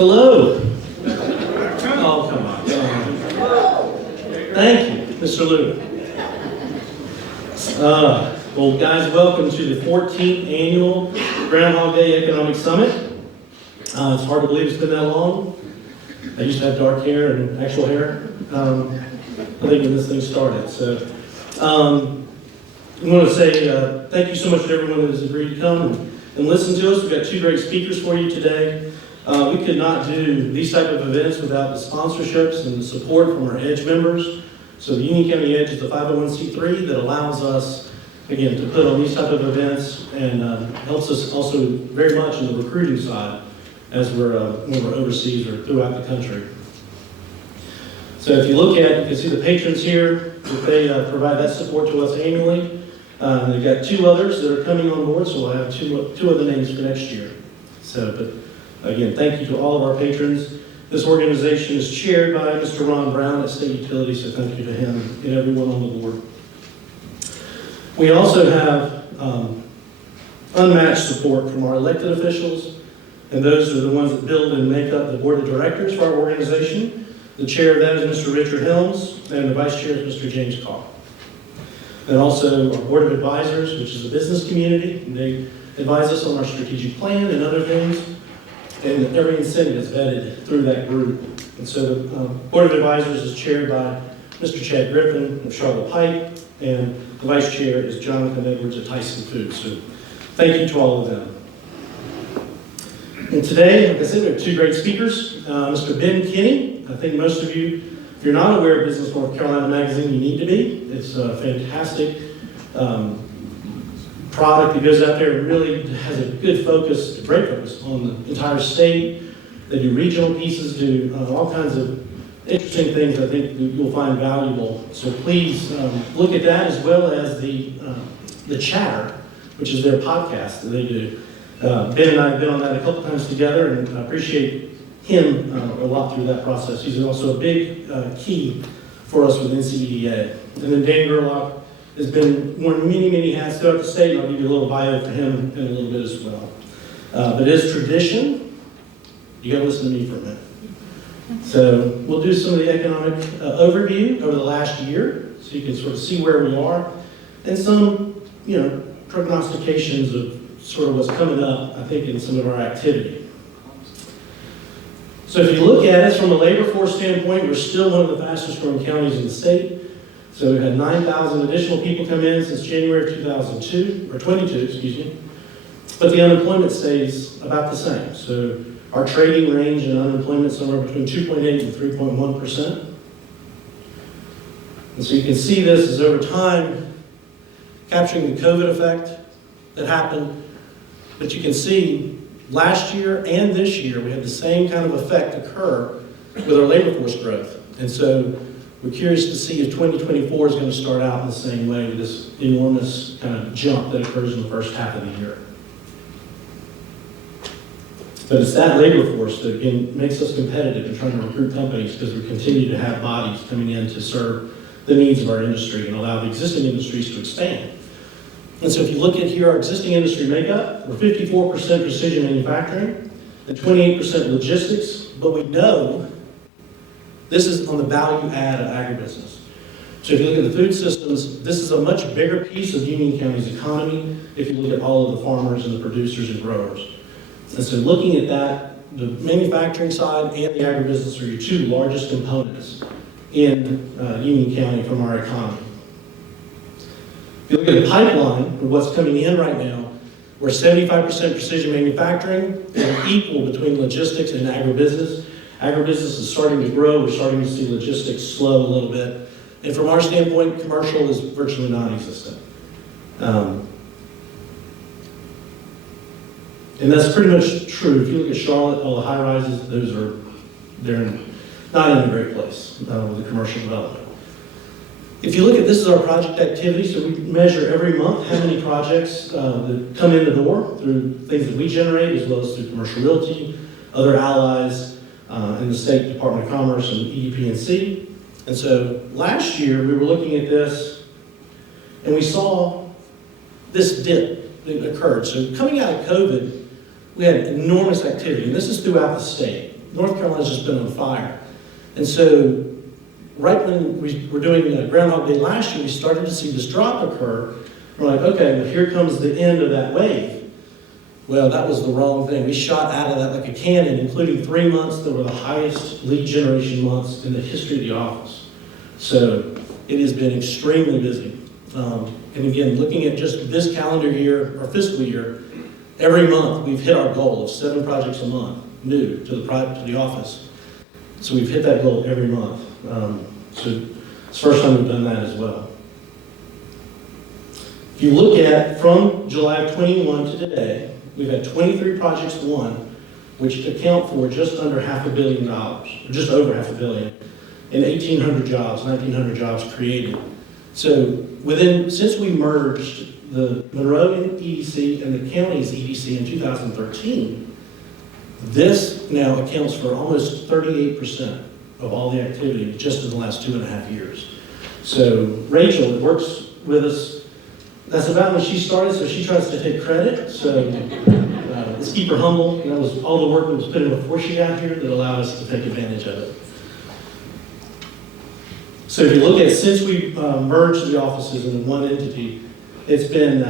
Hello. Oh, come on. Thank you, Mr. Lou. Well, guys, welcome to the 14th annual Groundhog Day Economic Summit. It's hard to believe it's been that long. I used to have dark hair and actual hair, I think, when this thing started. So, I want to say thank you so much to everyone that has agreed to come and listen to us. We've got two great speakers for you today. We could not do these type of events without the sponsorships and the support from our EDGE members. So the Union County EDGE is the 501c3 that allows us, again, to put on these type of events and helps us also very much in the recruiting side as we're when we're overseas or throughout the country. So if you look at, you can see the patrons here, that they provide that support to us annually. They've got two others that are coming on board, so we'll have two other names for next year. So, but again, thank you to all of our patrons. This organization is chaired by Mr. Ron Brown at State Utilities, so thank you to him and everyone on the board. We also have unmatched support from our elected officials, and those are the ones that build and make up the board of directors for our organization. The chair of that is Mr. Richard Helms, and the vice chair is Mr. James Carr. And also our board of advisors, which is the business community. They advise us on our strategic plan and other things. And every incentive is vetted through that group. And so the Board of Advisors is chaired by Mr. Chad Griffin of Charlotte Pike, and the Vice Chair is Jonathan Edwards of Tyson Foods. So thank you to all of them. And today, like I said, we have two great speakers. Mr. Ben Kinney. I think most of you, if you're not aware of Business North Carolina Magazine, you need to be. It's a fantastic product that goes out there and really has a good focus, a great focus on the entire state. They do regional pieces, do all kinds of interesting things I think you'll find valuable. So please look at that, as well as the Chatter, which is their podcast that they do. Ben and I have been on that a couple times together, and I appreciate him a lot through that process. He's also a big key for us with NCEDA. And then Dan Gerlach has been wearing many, many hats throughout the state, and I'll give you a little bio for him in a little bit as well. But as tradition, you gotta listen to me for a minute. So we'll do some of the economic overview over the last year, so you can sort of see where we are, and some, prognostications of sort of what's coming up, I think, in some of our activity. So if you look at it from a labor force standpoint, we're still one of the fastest growing counties in the state. So we've had 9,000 additional people come in since January of 22, But the unemployment stays about the same. So our trading range in unemployment is somewhere between 2.8 and 3.1%. And so you can see this is over time capturing the COVID effect that happened. But you can see last year and this year, we had the same kind of effect occur with our labor force growth. And so we're curious to see if 2024 is going to start out in the same way, with this enormous kind of jump that occurs in the first half of the year. But it's that labor force that, again, makes us competitive in trying to recruit companies, because we continue to have bodies coming in to serve the needs of our industry and allow the existing industries to expand. And so if you look at here, our existing industry makeup, we're 54% precision manufacturing and 28% logistics, but we know this is on the value add of agribusiness. So if you look at the food systems, this is a much bigger piece of Union County's economy if you look at all of the farmers and the producers and growers. And so looking at that, the manufacturing side and the agribusiness are your two largest components in Union County from our economy. If you look at the pipeline of what's coming in right now, we're 75% precision manufacturing and equal between logistics and agribusiness. Agribusiness is starting to grow. We're starting to see logistics slow a little bit. And from our standpoint, commercial is virtually non-existent. And that's pretty much true. If you look at Charlotte, all the high rises, they're not in a great place with the commercial development. If you look at this is our project activity, so we measure every month how many projects that come in the door through things that we generate, as well as through commercial realty, other allies in the State Department of Commerce and EDP&C. And so last year we were looking at this and we saw this dip that occurred. So coming out of COVID, we had enormous activity, and this is throughout the state. North Carolina's just been on fire. And so right when we were doing Groundhog Day last year, we started to see this drop occur. We're like, okay, well, here comes the end of that wave. Well, that was the wrong thing. We shot out of that like a cannon, including 3 months that were the highest lead generation months in the history of the office. So it has been extremely busy. And again, looking at just this calendar year, or fiscal year, every month we've hit our goal of 7 projects a month, new to the office. So we've hit that goal every month. So it's the first time we've done that as well. If you look at from July 21 to today, we've had 23 projects won, which account for just under $500 million, or just over $500 million, and 1,800 jobs, 1,900 jobs created. So since we merged the Monroe EDC and the county's EDC in 2013, this now accounts for almost 38% of all the activity just in the last 2.5 years. So Rachel works with us. That's about when she started, so she tries to take credit. So let's keep her humble. That was all the work that was put in before she got here that allowed us to take advantage of it. So if you look at since we merged the offices into one entity, it's been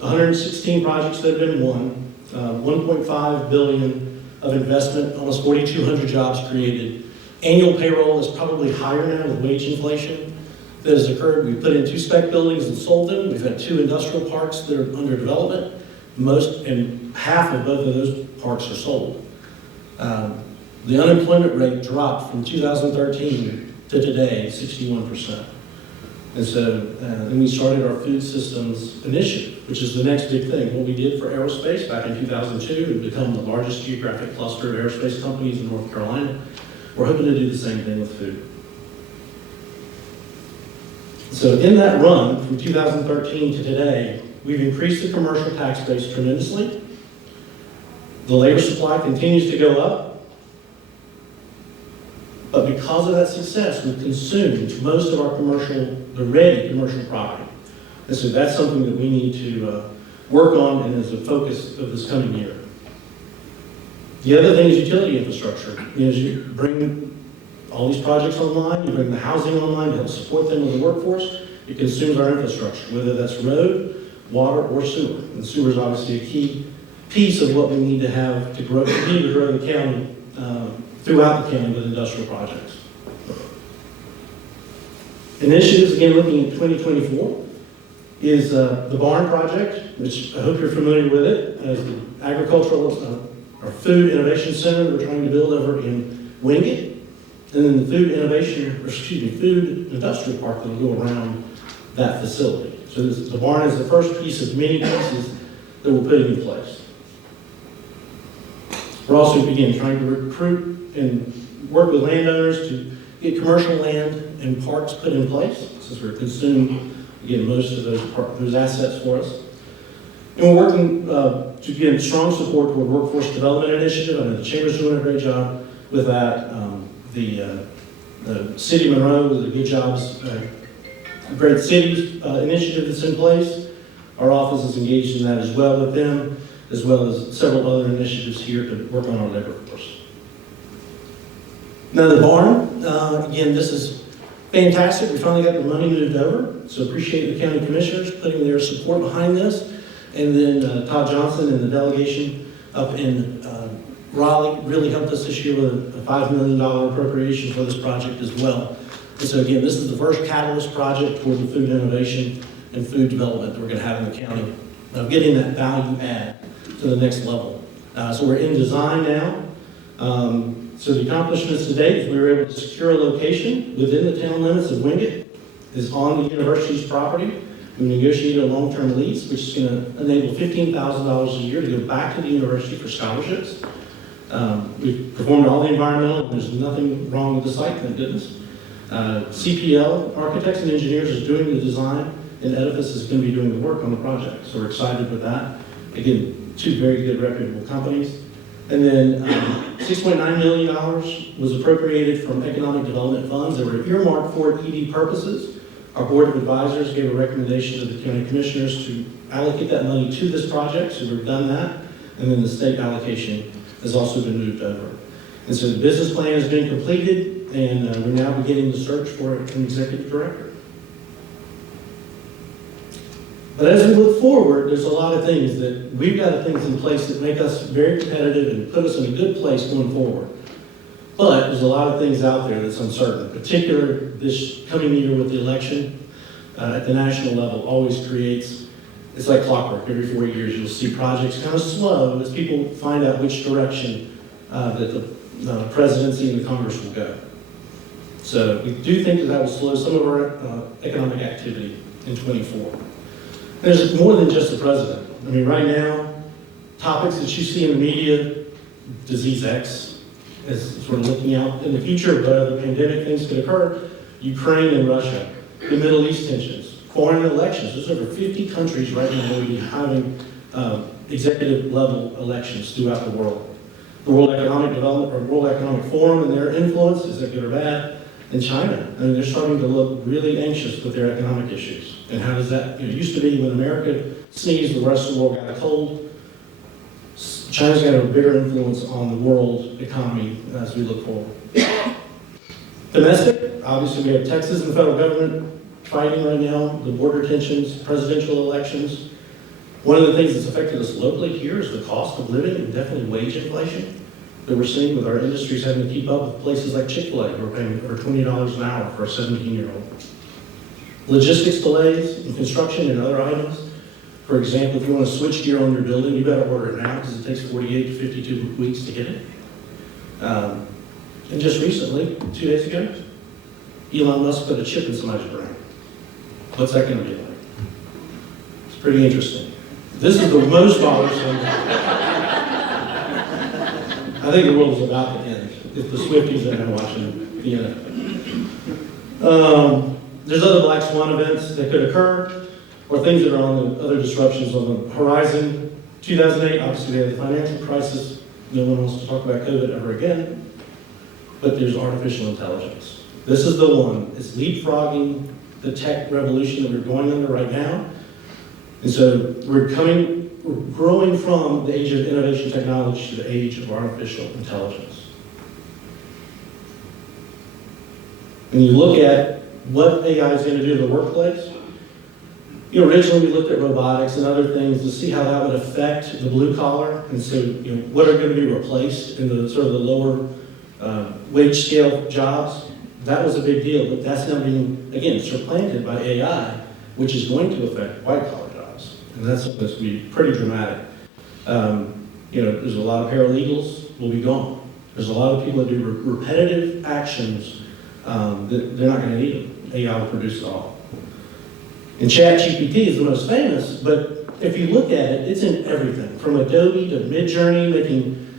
116 projects that have been won, 1.5 billion of investment, almost 4,200 jobs created. Annual payroll is probably higher now with wage inflation that has occurred. We put in 2 spec buildings and sold them. We've had 2 industrial parks that are under development. And half of both of those parks are sold. The unemployment rate dropped from 2013 to today, 61%. And so, then we started our food systems initiative, which is the next big thing. What we did for aerospace back in 2002 and become the largest geographic cluster of aerospace companies in North Carolina. We're hoping to do the same thing with food. So in that run from 2013 to today, we've increased the commercial tax base tremendously. The labor supply continues to go up. But because of that success, we've consumed most of our the ready commercial property. And so that's something that we need to work on and is a focus of this coming year. The other thing is utility infrastructure. As you bring all these projects online, you bring the housing online to help support them with the workforce, it consumes our infrastructure, whether that's road, water, or sewer. And sewer is obviously a key piece of what we need to have to continue to grow the county throughout the county with industrial projects. Initiatives, again, looking at 2024, is the barn project, which I hope you're familiar with it, as the agricultural or food innovation center we're trying to build over in Wingate, and then the food industrial park that will go around that facility. So the barn is the first piece of many pieces that we're putting in place. We're also, again, trying to recruit and work with landowners to get commercial land and parks put in place, since we're consuming, again, most of those assets for us. And we're working to get strong support toward workforce development initiative. I know the Chamber's doing a great job with that. The City of Monroe with the Good Jobs, Great Cities initiative that's in place. Our office is engaged in that as well with them, as well as several other initiatives here to work on our labor force. Now the barn, again, this is fantastic. We finally got the money moved over, so appreciate the county commissioners putting their support behind this. And then Todd Johnson and the delegation up in Raleigh really helped us this year with a $5 million appropriation for this project as well. And so again, this is the first catalyst project toward the food innovation and food development that we're going to have in the county. Getting that value add to the next level. So we're in design now. So the accomplishments to date is we were able to secure a location within the town limits of Wingate. It's on the university's property. We negotiated a long-term lease, which is going to enable $15,000 a year to go back to the university for scholarships. We've performed all the environmental. There's nothing wrong with the site, thank goodness. CPL, Architects and Engineers, is doing the design, and Edifice is going to be doing the work on the project. So we're excited with that. Again, 2 very good reputable companies. And then $6.9 million was appropriated from economic development funds that were earmarked for ED purposes. Our Board of Advisors gave a recommendation to the county commissioners to allocate that money to this project, so we've done that. And then the state allocation has also been moved over. And so the business plan has been completed, and we're now beginning the search for an executive director. But as we look forward, there's a lot of things that we've got things in place that make us very competitive and put us in a good place going forward. But there's a lot of things out there that's uncertain, particularly this coming year with the election at the national level always creates, it's like clockwork. Every 4 years you'll see projects kind of slow as people find out which direction that the presidency and the Congress will go. So we do think that will slow some of our economic activity in 24. There's more than just the president. I mean, right now, topics that you see in the media, disease X, is sort of looking out in the future, but other pandemic things could occur. Ukraine and Russia, the Middle East tensions, foreign elections. There's over 50 countries right now that will be having executive level elections throughout the world. The World Economic Development or World Economic Forum and their influence, is that good or bad? In China, I mean, they're starting to look really anxious with their economic issues. And how does that, it used to be when America sneezed, the rest of the world got a cold. China's got a bigger influence on the world economy as we look forward. Domestic, obviously we have Texas and the federal government fighting right now, the border tensions, presidential elections. One of the things that's affected us locally here is the cost of living and definitely wage inflation that we're seeing with our industries having to keep up with places like Chick-fil-A, who are paying over $20 an hour for a 17-year-old. Logistics delays in construction and other items. For example, if you want to switch gear on your building, you better order it now because it takes 48 to 52 weeks to get it. And just recently, 2 days ago, Elon Musk put a chip in somebody's brain. What's that going to be like? It's pretty interesting. This is the most bothersome. I think the world is about to end if the Swifties are now watching the NFL. There's other black swan events that could occur, or things that are on the other disruptions on the horizon. 2008, obviously, we had the financial crisis. No one wants to talk about COVID ever again. But there's artificial intelligence. This is the one. It's leapfrogging the tech revolution that we're going under right now. And so we're growing from the age of innovation technology to the age of artificial intelligence. When you look at what AI is going to do to the workplace, originally we looked at robotics and other things to see how that would affect the blue collar, and so what are going to be replaced in the sort of the lower wage scale jobs. That was a big deal, but that's now being, again, supplanted by AI, which is going to affect white collar jobs, and that's going to be pretty dramatic. There's a lot of paralegals will be gone. There's a lot of people that do repetitive actions that they're not going to need them. AI will produce it all. And ChatGPT is the most famous, but if you look at it, it's in everything, from Adobe to Midjourney,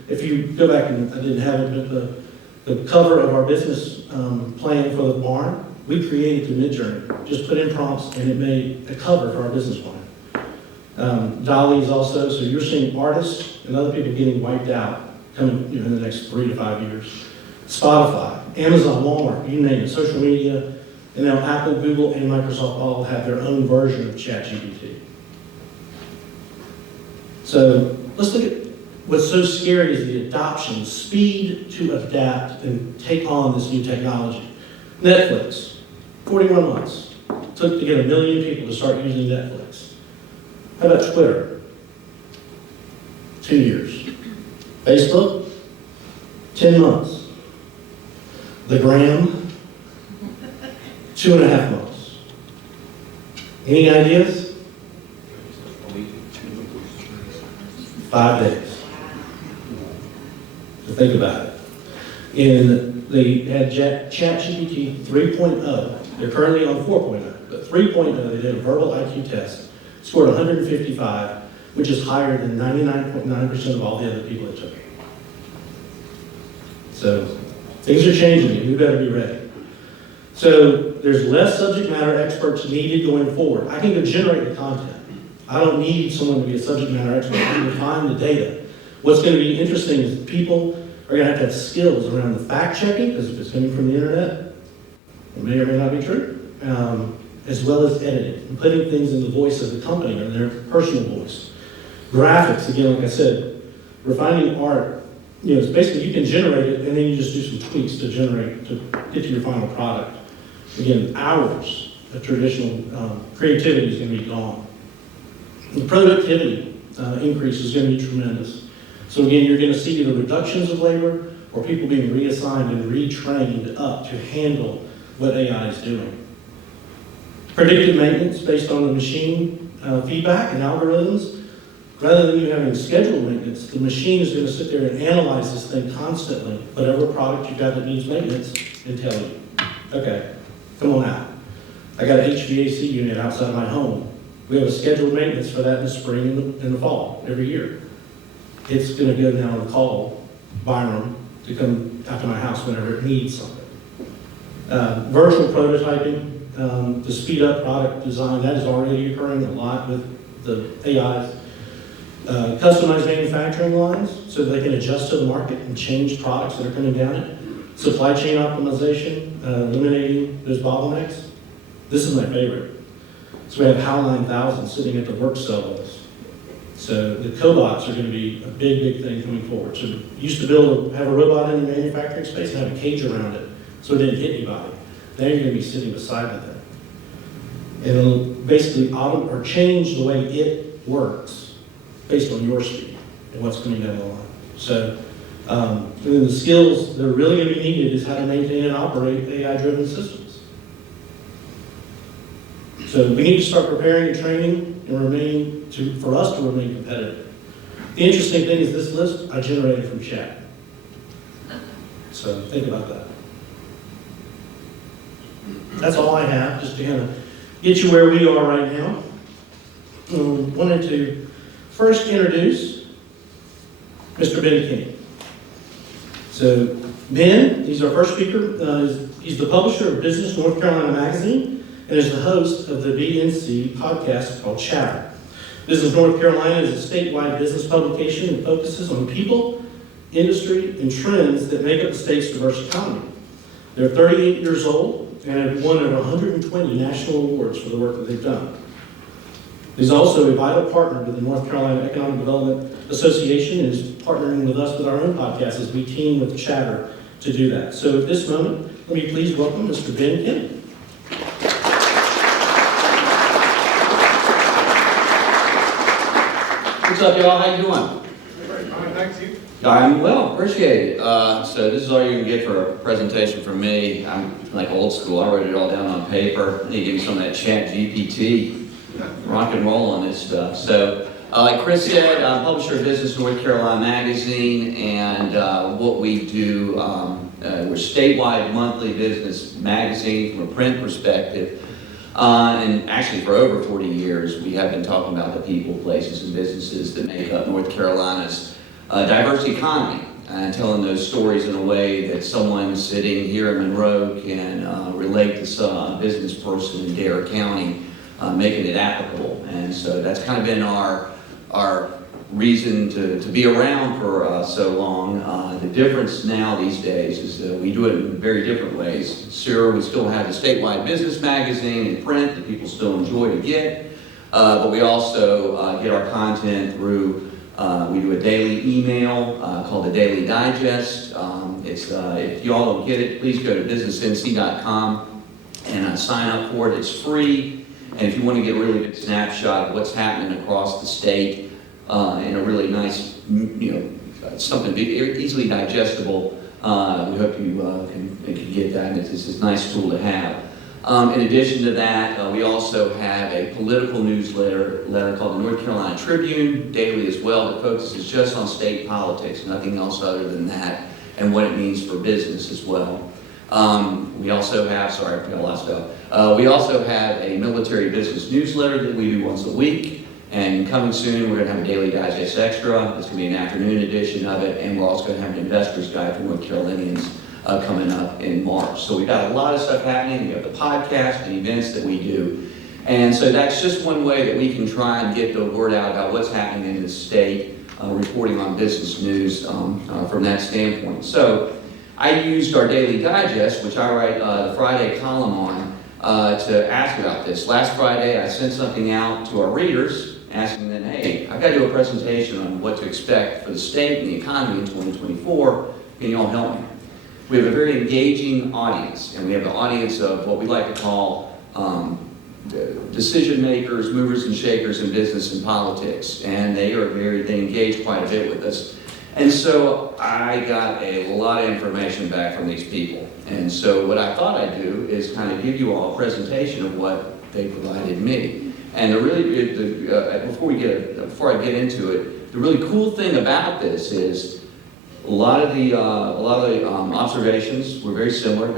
if you go back, and I didn't have it, but the cover of our business plan for the barn, we created through Midjourney. Just put in prompts, and it made a cover for our business plan. Dolly is also, so you're seeing artists and other people getting wiped out coming in the next 3 to 5 years. Spotify, Amazon, Walmart, you name it, social media, and now Apple, Google, and Microsoft all have their own version of ChatGPT. So let's look at what's so scary is the adoption, speed to adapt and take on this new technology. Netflix, 41 months. Took to get 1 million people to start using Netflix. How about Twitter? 2 years. Facebook, 10 months. The Gram, 2.5 months. Any ideas? 5 days. So think about it. They had ChatGPT 3.0. They're currently on 4.0. But 3.0, they did a verbal IQ test, scored 155, which is higher than 99.9% of all the other people that took it. So things are changing, and we better be ready. So there's less subject matter experts needed going forward. I can go generate the content. I don't need someone to be a subject matter expert. I can find the data. What's going to be interesting is people are going to have skills around the fact checking, because if it's coming from the internet, it may or may not be true, as well as editing and putting things in the voice of the company or their personal voice. Graphics, again, like I said, refining art it's basically you can generate it and then you just do some tweaks to get to your final product. Again, hours of traditional creativity is going to be gone. The productivity increase is going to be tremendous. So again, you're going to see either reductions of labor or people being reassigned and retrained up to handle what AI is doing. Predictive maintenance based on the machine feedback and algorithms. Rather than you having scheduled maintenance, the machine is going to sit there and analyze this thing constantly, whatever product you've got that needs maintenance, and tell you, okay, come on out. I got an HVAC unit outside my home. We have a scheduled maintenance for that in the spring and the fall every year. It's going to go now and call Byram to come out to my house whenever it needs something. Virtual prototyping to speed up product design, that is already occurring a lot with the AIs. Customized manufacturing lines so that they can adjust to the market and change products that are coming down it. Supply chain optimization, eliminating those bottlenecks. This is my favorite. So we have HAL 9000 sitting at the work cells. So the cobots are going to be a big, big thing coming forward. So you used to have a robot in the manufacturing space and have a cage around it so it didn't hit anybody. Now you're going to be sitting beside the thing. And it'll basically change the way it works based on your speed and what's coming down the line. So and then the skills that are really going to be needed is how to maintain and operate AI-driven systems. So we need to start preparing and training and for us to remain competitive. The interesting thing is this list I generated from chat. So think about that. That's all I have, just to kind of get you where we are right now. Wanted to first introduce Mr. Ben Kinney. So Ben, he's our first speaker. He's the publisher of Business North Carolina Magazine and is the host of the BNC podcast called Chatter. Business North Carolina is a statewide business publication that focuses on people, industry, and trends that make up the state's diverse economy. They're 38 years old and have won over 120 national awards for the work that they've done. He's also a vital partner to the North Carolina Economic Development Association and is partnering with us with our own podcast as we team with Chatter to do that. So at this moment, let me please welcome Mr. Ben Kinney. What's up, y'all? How you doing? Very fine, thanks. You? I'm well, appreciate it. So this is all you can get for a presentation from me. I'm like old school. I wrote it all down on paper. You give me some of that chat GPT. Rock and roll on this stuff. So, like Chris said, I'm publisher of Business North Carolina Magazine, and what we do, we're statewide monthly business magazine from a print perspective. And actually for over 40 years, we have been talking about the people, places, and businesses that make up North Carolina's diverse economy, and telling those stories in a way that someone sitting here in Monroe can relate to some business person in Dare County, making it applicable. And so that's kind of been our reason to be around for so long. The difference now these days is that we do it in very different ways. Sure, we still have a statewide business magazine in print that people still enjoy to get, but we also get our content through, we do a daily email called the Daily Digest. If y'all don't get it, please go to businessnc.com and sign up for it. It's free. And if you want to get a really good snapshot of what's happening across the state in a really nice, something easily digestible, we hope you can get that. It's a nice tool to have. In addition to that, we also have a political newsletter called the North Carolina Tribune, daily as well, that focuses just on state politics, nothing else other than that, and what it means for business as well. We also have, sorry, I forgot a lot of stuff. We also have a military business newsletter that we do once a week. And coming soon, we're going to have a Daily Digest Extra. It's going to be an afternoon edition of it. And we're also going to have an investor's guide for North Carolinians coming up in March. So we've got a lot of stuff happening. We have the podcast and events that we do. And so that's just one way that we can try and get the word out about what's happening in the state, reporting on business news from that standpoint. So I used our Daily Digest, which I write the Friday column on, to ask about this. Last Friday, I sent something out to our readers asking them, hey, I've got to do a presentation on what to expect for the state and the economy in 2024. Can you all help me? We have a very engaging audience, and we have an audience of what we like to call decision makers, movers and shakers in business and politics, and they engage quite a bit with us. And so I got a lot of information back from these people. And so what I thought I'd do is kind of give you all a presentation of what they provided me. And before I get into it, the really cool thing about this is a lot of the observations were very similar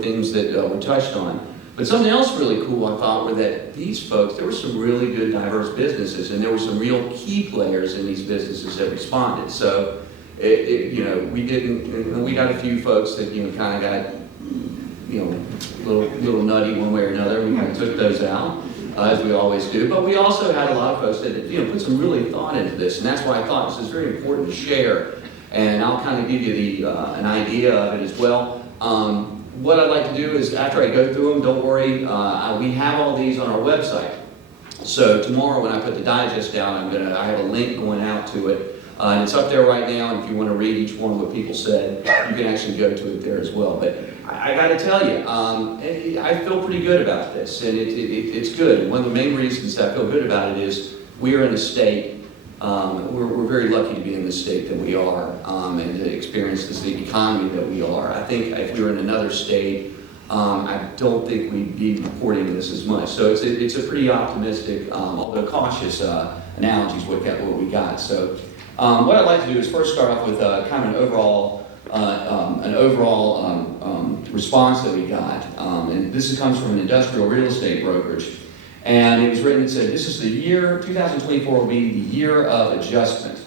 things that were touched on. But something else really cool I thought were that these folks, there were some really good diverse businesses, and there were some real key players in these businesses that responded. So, we got a few folks that kind of got little nutty one way or another. We kind of took those out, as we always do. But we also had a lot of folks that put some really thought into this, and that's why I thought this is very important to share. And I'll kind of give you an idea of it as well. What I'd like to do is, after I go through them, don't worry, we have all these on our website. So tomorrow when I put the digest down, I have a link going out to it. And it's up there right now, and if you want to read each one of what people said, you can actually go to it there as well. But I got to tell you, I feel pretty good about this, and it's good. And one of the main reasons that I feel good about it is we are in a state. We're very lucky to be in the state that we are, and to experience the economy that we are. I think if we were in another state, I don't think we'd be reporting this as much. So it's a pretty optimistic, although cautious analogies what we got. So what I'd like to do is first start off with kind of an overall response that we got, and this comes from an industrial real estate brokerage. And it was written and said, this is the year, 2024 will be the year of adjustment.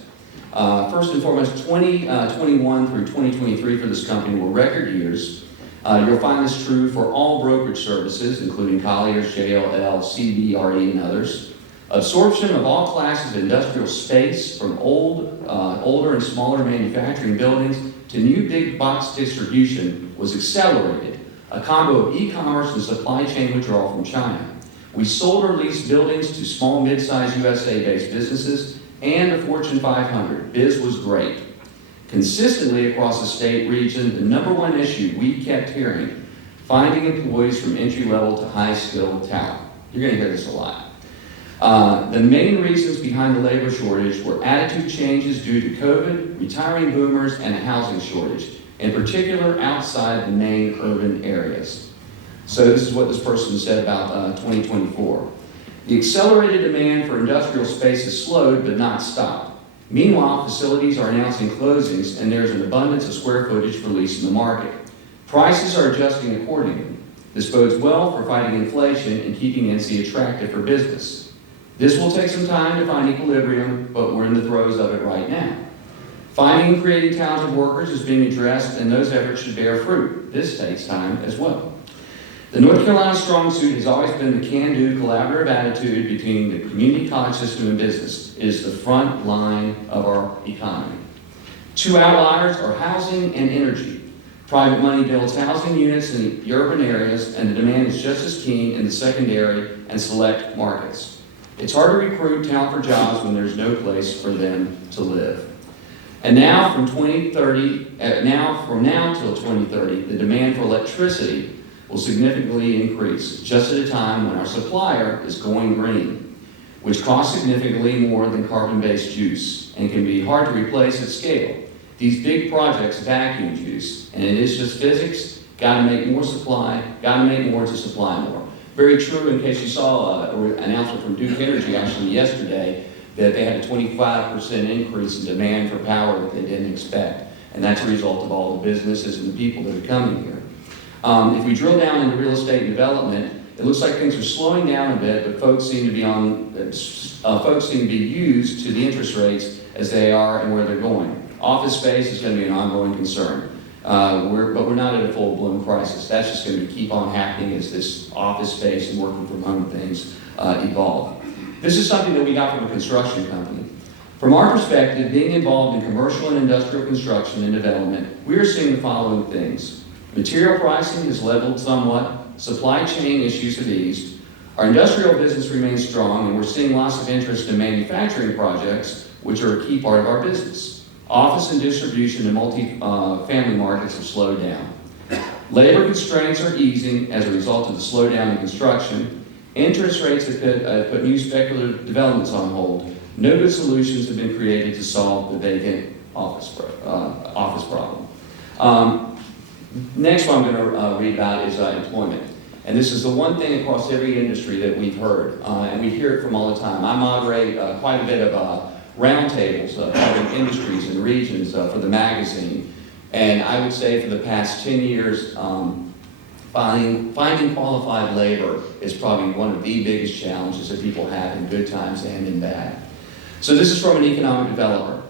First and foremost, 2021 through 2023 for this company were record years. You'll find this true for all brokerage services, including Colliers, JLL, CBRE, and others. Absorption of all classes of industrial space, from older and smaller manufacturing buildings to new big box distribution, was accelerated. A combo of e-commerce and supply chain withdrawal from China. We sold or leased buildings to small, mid-sized USA-based businesses and the Fortune 500. Biz was great. Consistently across the state region, the number one issue we kept hearing, finding employees from entry-level to high-skilled talent. You're going to hear this a lot. The main reasons behind the labor shortage were attitude changes due to COVID, retiring boomers, and a housing shortage, in particular outside the main urban areas. So this is what this person said about 2024. The accelerated demand for industrial space has slowed but not stopped. Meanwhile, facilities are announcing closings, and there's an abundance of square footage for lease in the market. Prices are adjusting accordingly. This bodes well for fighting inflation and keeping NC attractive for business. This will take some time to find equilibrium, but we're in the throes of it right now. Finding and creating talented workers is being addressed, and those efforts should bear fruit. This takes time as well. The North Carolina strong suit has always been the can-do collaborative attitude between the community college system and business. It is the front line of our economy. Two outliers are housing and energy. Private money builds housing units in the urban areas, and the demand is just as keen in the secondary and select markets. It's hard to recruit talent for jobs when there's no place for them to live. And now from now till 2030, the demand for electricity will significantly increase, just at a time when our supplier is going green, which costs significantly more than carbon-based juice and can be hard to replace at scale. These big projects vacuum juice, and it is just physics. Got to make more supply, got to make more to supply more. Very true, in case you saw an announcement from Duke Energy actually yesterday, that they had a 25% increase in demand for power that they didn't expect. And that's a result of all the businesses and the people that are coming here. If we drill down into real estate and development, it looks like things are slowing down a bit, but folks seem to be used to the interest rates as they are and where they're going. Office space is going to be an ongoing concern. But we're not at a full-blown crisis. That's just going to keep on happening as this office space and working from home things evolve. This is something that we got from a construction company. From our perspective, being involved in commercial and industrial construction and development, we are seeing the following things. Material pricing has leveled somewhat, supply chain issues have eased, Our industrial business remains strong, and we're seeing lots of interest in manufacturing projects, which are a key part of our business. Office and distribution and multi-family markets have slowed down. Labor constraints are easing as a result of the slowdown in construction. Interest rates have put new speculative developments on hold. No good solutions have been created to solve the vacant office problem. Next one I'm going to read about is employment. And this is the one thing across every industry that we've heard, and we hear it from all the time. I moderate quite a bit of roundtables covering industries and regions for the magazine. And I would say for the past 10 years, finding qualified labor is probably one of the biggest challenges that people have in good times and in bad. So this is from an economic developer.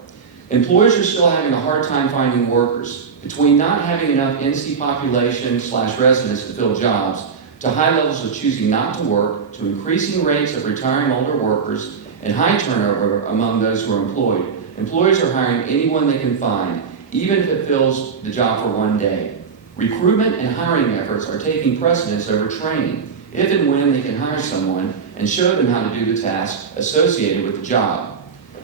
Employers are still having a hard time finding workers. Between not having enough NC population/residents to fill jobs, to high levels of choosing not to work, to increasing rates of retiring older workers, and high turnover among those who are employed, employers are hiring anyone they can find, even if it fills the job for one day. Recruitment and hiring efforts are taking precedence over training, if and when they can hire someone and show them how to do the tasks associated with the job.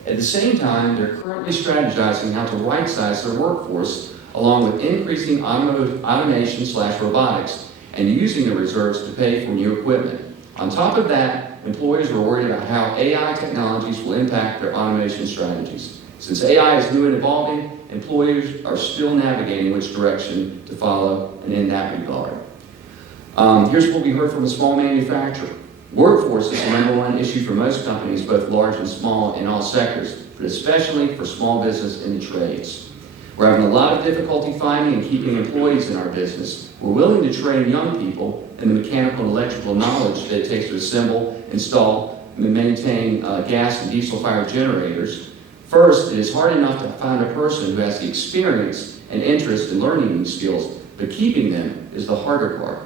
At the same time, they're currently strategizing how to right-size their workforce, along with increasing automation/robotics and using the reserves to pay for new equipment. On top of that, employers are worried about how AI technologies will impact their automation strategies. Since AI is new and evolving, employers are still navigating which direction to follow, and in that regard. Here's what we heard from a small manufacturer. Workforce is the #1 issue for most companies, both large and small, in all sectors, but especially for small business in the trades. We're having a lot of difficulty finding and keeping employees in our business. We're willing to train young people in the mechanical and electrical knowledge that it takes to assemble, install, and maintain gas and diesel-fired generators. First, it is hard enough to find a person who has the experience and interest in learning these skills, but keeping them is the harder part.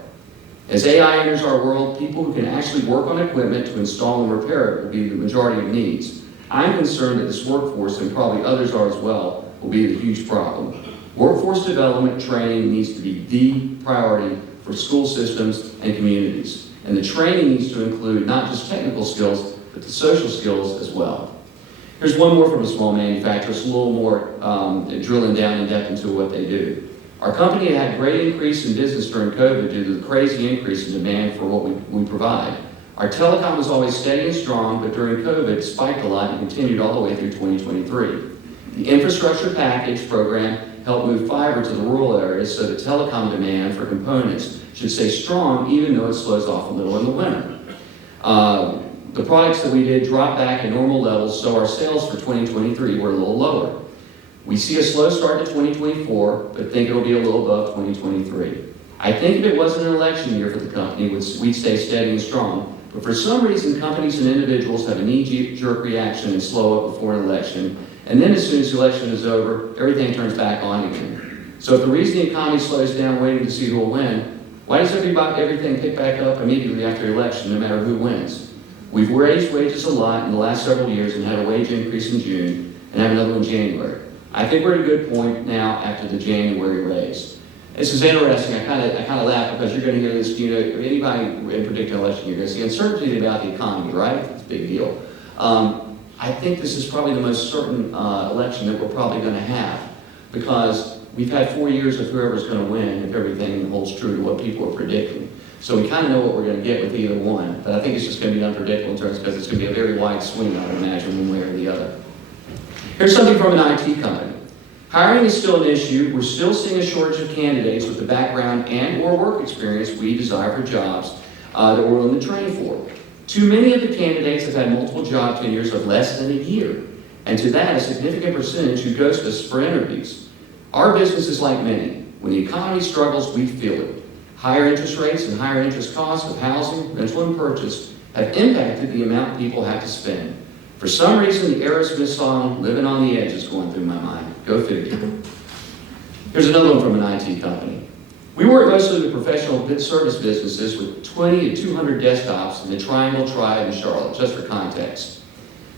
As AI enters our world, people who can actually work on equipment to install and repair it will be the majority of needs. I'm concerned that this workforce, and probably others are as well, will be the huge problem. Workforce development training needs to be the priority for school systems and communities. And the training needs to include not just technical skills, but the social skills as well. Here's one more from a small manufacturer. It's a little more drilling down in depth into what they do. Our company had a great increase in business during COVID due to the crazy increase in demand for what we provide. Our telecom was always steady and strong, but during COVID it spiked a lot and continued all the way through 2023. The infrastructure package program helped move fiber to the rural areas, so the telecom demand for components should stay strong even though it slows off a little in the winter. The products that we did dropped back to normal levels, so our sales for 2023 were a little lower. We see a slow start to 2024, but think it'll be a little above 2023. I think if it wasn't an election year for the company, we'd stay steady and strong. But for some reason, companies and individuals have a knee-jerk reaction and slow up before an election. And then as soon as the election is over, everything turns back on again. So if the reason the economy slows down waiting to see who will win, why does everything pick back up immediately after the election, no matter who wins? We've raised wages a lot in the last several years and had a wage increase in June and have another one in January. I think we're at a good point now after the January raise. This is interesting. I kind of laugh because you're going to hear this, anybody in predicting an election, you're going to see uncertainty about the economy, right? It's a big deal. I think this is probably the most certain election that we're probably going to have, because we've had 4 years of whoever's going to win if everything holds true to what people are predicting. So we kind of know what we're going to get with either one, but I think it's just going to be unpredictable in terms because it's going to be a very wide swing, I would imagine, one way or the other. Here's something from an IT company. Hiring is still an issue. We're still seeing a shortage of candidates with the background and or work experience we desire for jobs that we're willing to train for. Too many of the candidates have had multiple job tenures of less than a year, and to that, a significant percentage who ghost us for interviews. Our business is like many. When the economy struggles, we feel it. Higher interest rates and higher interest costs of housing, rental, and purchase have impacted the amount people have to spend. For some reason, the Aerosmith song, Living on the Edge, is going through my mind. Go figure. Here's another one from an IT company. We work mostly with professional service businesses with 20 to 200 desktops in the Triangle Triad in Charlotte, just for context.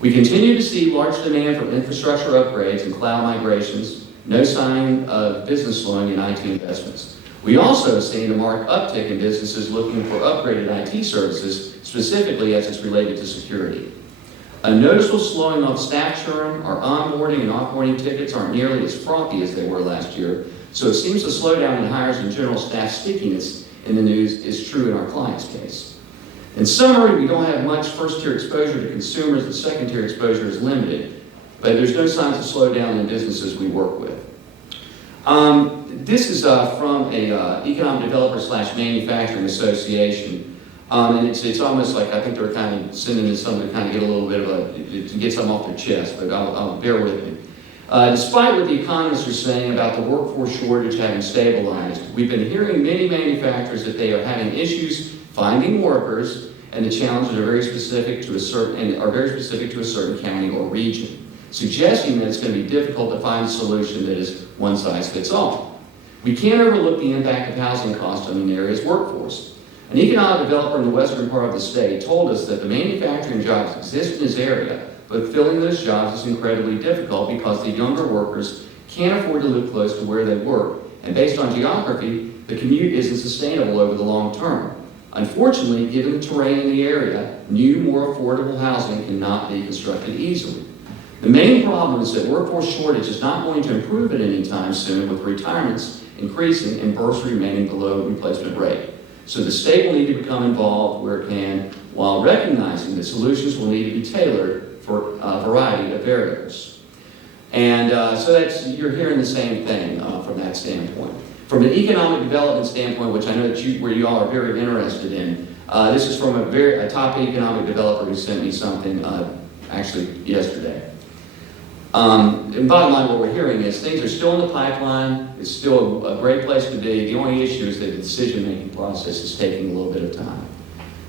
We continue to see large demand for infrastructure upgrades and cloud migrations, no sign of business slowing in IT investments. We also have seen a marked uptick in businesses looking for upgraded IT services, specifically as it's related to security. A noticeable slowing of staff churn, our onboarding and offboarding tickets aren't nearly as frothy as they were last year, so it seems the slowdown in hires and general staff stickiness in the news is true in our client's case. In summary, we don't have much first-tier exposure to consumers, and second-tier exposure is limited, but there's no signs of slowdown in businesses we work with. This is from a economic developer / manufacturing association. And it's almost like I think they're kind of sending in something to kind of get a little bit of to get something off their chest, but I'll bear with me. Despite what the economists are saying about the workforce shortage having stabilized, we've been hearing many manufacturers that they are having issues finding workers, and the challenges are very specific to a certain county or region, suggesting that it's going to be difficult to find a solution that is one size fits all. We can't overlook the impact of housing costs on an area's workforce. An economic developer in the western part of the state told us that the manufacturing jobs exist in his area, but filling those jobs is incredibly difficult because the younger workers can't afford to live close to where they work, and based on geography, the commute isn't sustainable over the long term. Unfortunately, given the terrain in the area, new, more affordable housing cannot be constructed easily. The main problem is that workforce shortage is not going to improve at any time soon, with retirements increasing and births remaining below replacement rate. So the state will need to become involved where it can, while recognizing that solutions will need to be tailored for a variety of variables. And so you're hearing the same thing from that standpoint. From an economic development standpoint, which I know that you all are very interested in, this is from a top economic developer who sent me something actually yesterday. And bottom line, what we're hearing is things are still in the pipeline. It's still a great place to be. The only issue is that the decision-making process is taking a little bit of time.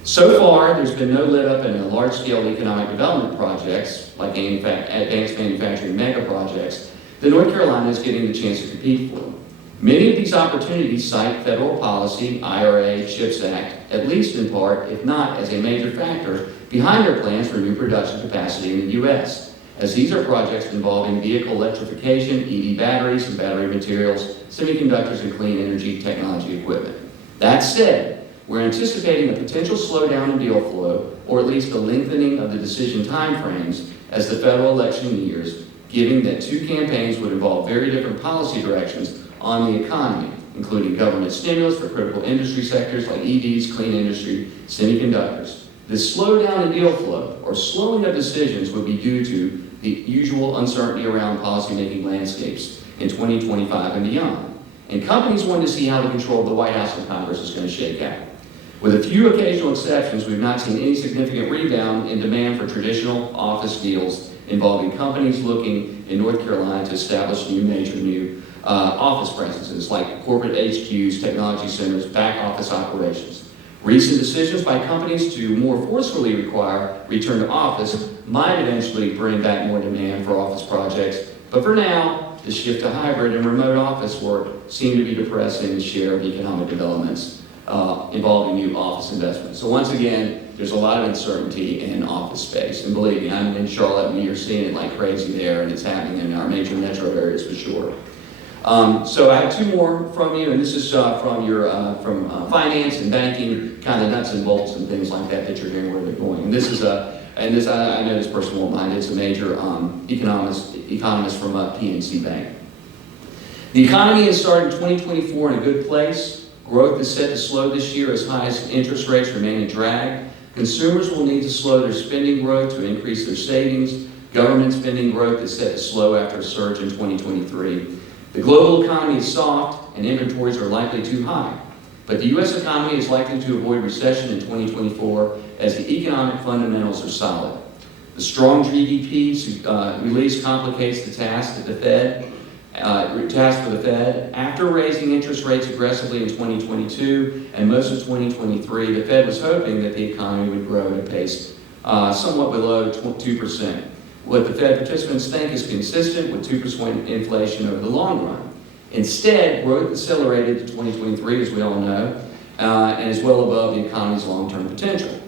So far, there's been no let up in large-scale economic development projects, like advanced manufacturing mega projects, that North Carolina is getting the chance to compete for. Many of these opportunities cite federal policy, IRA, CHIPS Act, at least in part, if not as a major factor, behind their plans for new production capacity in the U.S., as these are projects involving vehicle electrification, EV batteries and battery materials, semiconductors, and clean energy technology equipment. That said, we're anticipating a potential slowdown in deal flow, or at least a lengthening of the decision timeframes as the federal election nears, given that two campaigns would involve very different policy directions on the economy, including government stimulus for critical industry sectors like EVs, clean energy, semiconductors. This slowdown in deal flow, or slowing of decisions, would be due to the usual uncertainty around policymaking landscapes in 2025 and beyond. And companies want to see how the control of the White House and Congress is going to shake out. With a few occasional exceptions, we've not seen any significant rebound in demand for traditional office deals involving companies looking in North Carolina to establish new office presences like corporate HQs, technology centers, back office operations. Recent decisions by companies to more forcefully require return to office might eventually bring back more demand for office projects, but for now, the shift to hybrid and remote office work seem to be depressing the share of economic developments involving new office investments. So once again, there's a lot of uncertainty in office space, and believe me, I'm in Charlotte and you're seeing it like crazy there, and it's happening in our major metro areas for sure. So I have two more from you, and this is from your finance and banking, kind of nuts and bolts and things like that you're hearing where they're going. And this is I know this person won't mind. It's a major economist from PNC Bank. The economy has started 2024 in a good place. Growth is set to slow this year as high as interest rates remain a drag. Consumers will need to slow their spending growth to increase their savings. Government spending growth is set to slow after a surge in 2023. The global economy is soft and inventories are likely too high. But the U.S. economy is likely to avoid recession in 2024 as the economic fundamentals are solid. The strong GDP release complicates the task for the Fed. After raising interest rates aggressively in 2022 and most of 2023, the Fed was hoping that the economy would grow at a pace somewhat below 2%. What the Fed participants think is consistent with 2% inflation over the long run. Instead, growth accelerated to 2023, as we all know, and is well above the economy's long-term potential.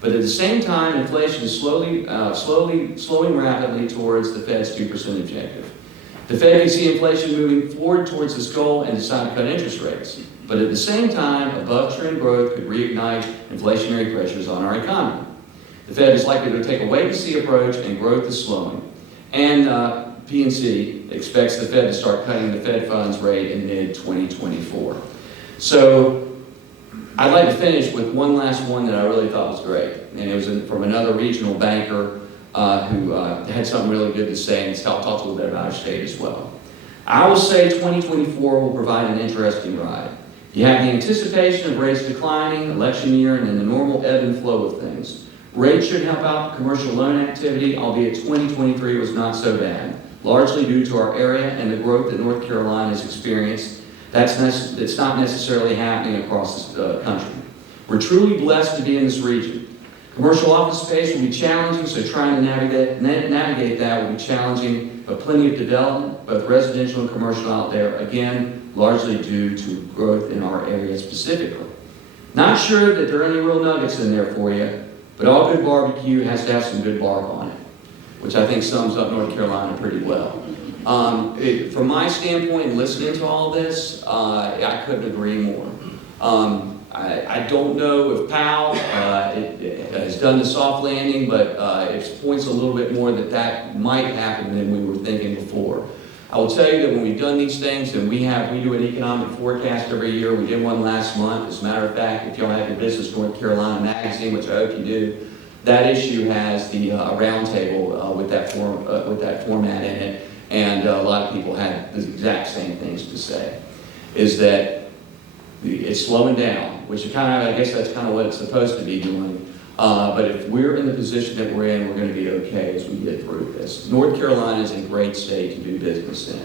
But at the same time, inflation is slowing rapidly towards the Fed's 2% objective. The Fed can see inflation moving forward towards this goal and decide to cut interest rates. But at the same time, above-trend growth could reignite inflationary pressures on our economy. The Fed is likely to take a wait-and-see approach, and growth is slowing. And PNC expects the Fed to start cutting the Fed funds rate in mid-2024. So I'd like to finish with one last one that I really thought was great. And it was from another regional banker who had something really good to say, and talked a little bit about our state as well. I will say 2024 will provide an interesting ride. You have the anticipation of rates declining, election year, and then the normal ebb and flow of things. Rates should help out commercial loan activity, albeit 2023 was not so bad, largely due to our area and the growth that North Carolina has experienced. It's not necessarily happening across the country. We're truly blessed to be in this region. Commercial office space will be challenging, so trying to navigate that will be challenging, but plenty of development, both residential and commercial out there, again, largely due to growth in our area specifically. Not sure that there are any real nuggets in there for you, but all good barbecue has to have some good bark on it, which I think sums up North Carolina pretty well. From my standpoint, and listening to all this, I couldn't agree more. I don't know if Powell has done the soft landing, but it points a little bit more that might happen than we were thinking before. I will tell you that when we've done these things, and we do an economic forecast every year. We did one last month. As a matter of fact, if y'all have your Business North Carolina magazine, which I hope you do, that issue has the roundtable with that format in it, and a lot of people had the exact same things to say. Is that it's slowing down, which I guess that's kind of what it's supposed to be doing. But if we're in the position that we're in, we're going to be okay as we get through this. North Carolina is a great state to do business in.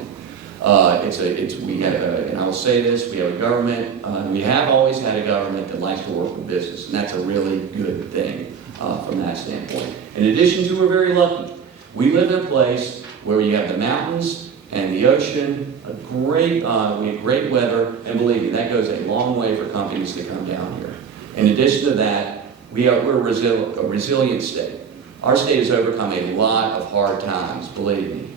And I will say this, we have a government, we have always had a government that likes to work with business, and that's a really good thing from that standpoint. In addition to, we're very lucky. We live in a place where you have the mountains and the ocean, we have great weather, and believe me, that goes a long way for companies to come down here. In addition to that, we're a resilient state. Our state has overcome a lot of hard times, believe me.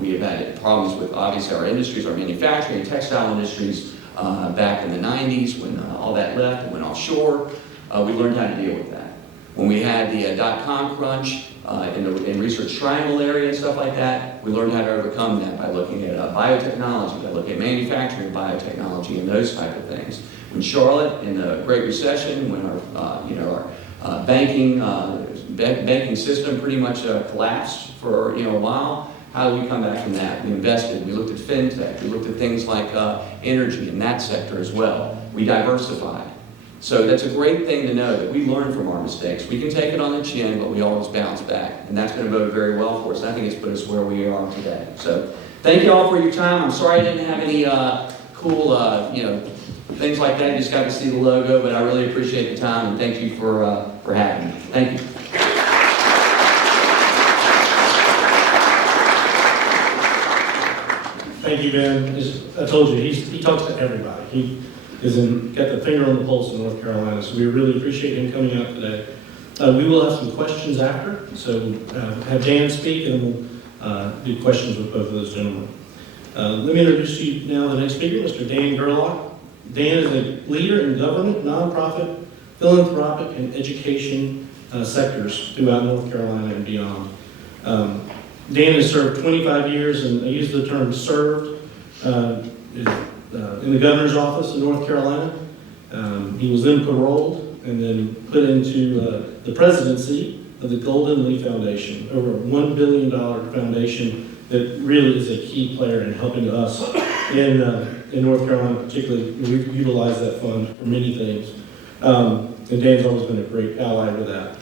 We have had problems with, obviously, our industries, our manufacturing and textile industries back in the 90s when all that left and went offshore. We learned how to deal with that. When we had the dot-com crunch in Research Triangle area and stuff like that, we learned how to overcome that by looking at biotechnology, by looking at manufacturing biotechnology and those type of things. When Charlotte, in the Great Recession, when our banking system pretty much collapsed for a while, how did we come back from that? We invested. We looked at fintech. We looked at things like energy in that sector as well. We diversified. So that's a great thing to know that we learn from our mistakes. We can take it on the chin, but we always bounce back, and that's going to bode very well for us. I think it's put us where we are today. So thank you all for your time. I'm sorry I didn't have any cool things like that. You just got to see the logo, but I really appreciate the time, and thank you for having me. Thank you. Thank you, Ben. As I told you, he talks to everybody. He got the finger on the pulse in North Carolina, so we really appreciate him coming out today. We will have some questions after, so have Dan speak, and we'll do questions with both of those gentlemen. Let me introduce you now the next speaker, Mr. Dan Gerlach. Dan is a leader in government, nonprofit, philanthropic, and education sectors throughout North Carolina and beyond. Dan has served 25 years, and I use the term served, in the governor's office in North Carolina. He was then paroled and then put into the presidency of the Golden Leaf Foundation, over a $1 billion foundation that really is a key player in helping us in North Carolina particularly. We've utilized that fund for many things. And Dan's always been a great ally with that.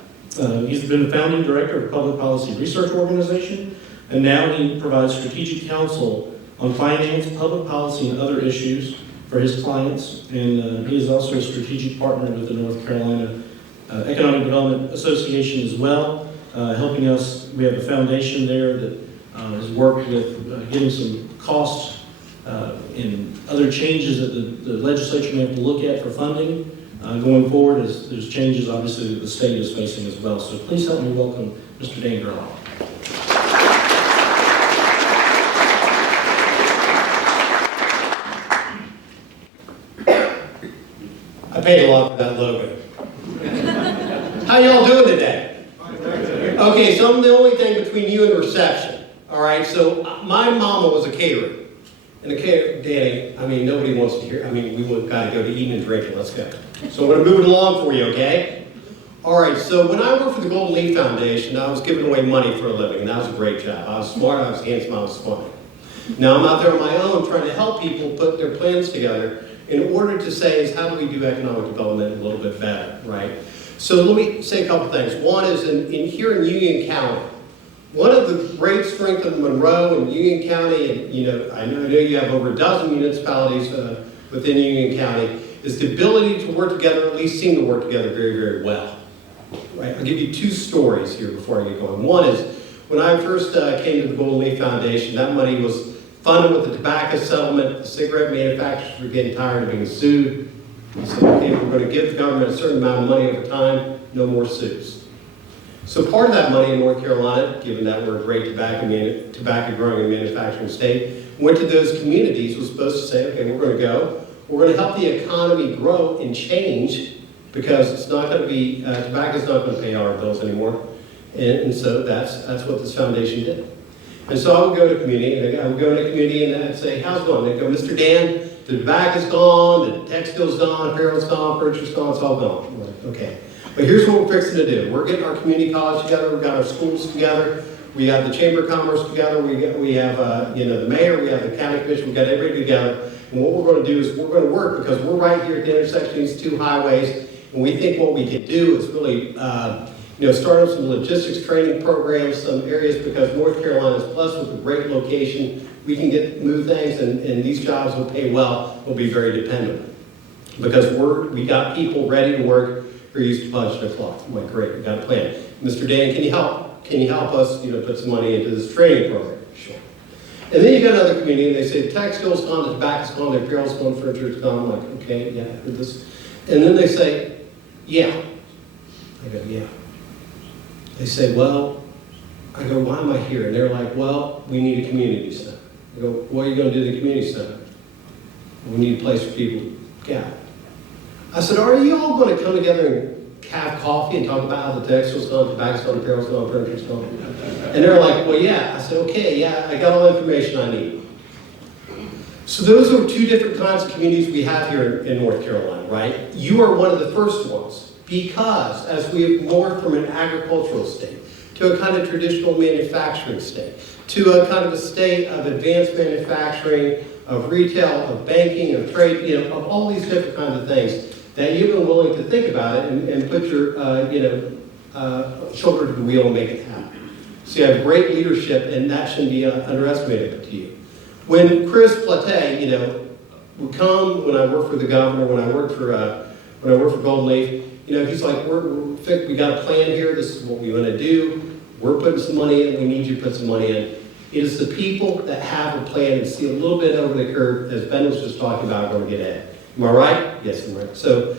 He's been the founding director of Public Policy Research Organization, and now he provides strategic counsel on finance, public policy, and other issues for his clients. And he is also a strategic partner with the North Carolina Economic Development Association as well, helping us. We have a foundation there that has worked with getting some costs and other changes that the legislature may have to look at for funding going forward, as there's changes obviously that the state is facing as well. So please help me welcome Mr. Dan Gerlach. paid a lot for that logo. How y'all doing today? Okay, so I'm the only thing between you and the reception. All right, so my mama was a caterer. And the caterer, Danny, I mean, nobody wants to hear, I mean, we got to go to eating and drinking, let's go. So I'm going to move it along for you, okay? All right, so when I worked for the Golden Leaf Foundation, I was giving away money for a living, and that was a great job. I was smart, I was handsome, I was funny. Now I'm out there on my own trying to help people put their plans together in order to say is how do we do economic development a little bit better, right? So let me say a couple things. One is here in Union County, one of the great strengths of Monroe and Union County, and I know you have over a dozen municipalities within Union County, is the ability to work together, at least seem to work together very, very well. Right? I'll give you two stories here before I get going. One is when I first came to the Golden Leaf Foundation, that money was funded with the tobacco settlement. The cigarette manufacturers were getting tired of being sued. We said, okay, we're going to give the government a certain amount of money over time, no more suits. So part of that money in North Carolina, given that we're a great tobacco growing and manufacturing state, went to those communities, was supposed to say, okay, we're going to go, we're going to help the economy grow and change because it's not going to be, tobacco's not going to pay our bills anymore. And so that's what this foundation did. And so I would go to community, and I would go to community and I'd say, how's it going? They'd go, Mr. Dan, the tobacco's gone, the textile's gone, apparel's gone, furniture's gone, it's all gone. I'm like, okay. But here's what we're fixing to do. We're getting our community college together, we've got our schools together, we have the Chamber of Commerce together, we have the mayor, we have the county commission, we've got everybody together. And what we're going to do is we're going to work because we're right here at the intersection of these two highways, and we think what we could do is really start up some logistics training programs, some areas, because North Carolina is blessed with a great location. We can move things, and these jobs will pay well, will be very dependable. Because we got people ready to work who are used to budget a clock. I'm like, great, we got a plan. Mr. Dan, can you help? Can you help us, put some money into this training program? Sure. And then you got another community, and they say, the textile's gone, the tobacco's gone, the apparel's gone, furniture's gone. I'm like, okay, yeah, I heard this. And then they say, yeah. I go, yeah. They say, well, I go, why am I here? And they're like, well, we need a community center. I go, what are you going to do in the community center? We need a place for people to gather. I said, are you all going to come together and have coffee and talk about how the textile's gone, tobacco's gone, apparel's gone, furniture's gone? And they're like, well, yeah. I said, okay, yeah, I got all the information I need. So those are two different kinds of communities we have here in North Carolina, right? You are one of the first ones. Because as we have morphed from an agricultural state to a kind of traditional manufacturing state, to a kind of a state of advanced manufacturing, of retail, of banking, of trade, of all these different kinds of things, that you've been willing to think about it and put your, shoulder to the wheel and make it happen. So you have great leadership, and that shouldn't be underestimated to you. When Chris Platé, would come when I worked for the governor, when I worked for Golden Leaf. He's like, we got a plan here, this is what we want to do, we're putting some money in, we need you to put some money in. It is the people that have a plan and see a little bit over the curve, as Ben was just talking about, are going to get ahead. Am I right? Yes, I'm right. So,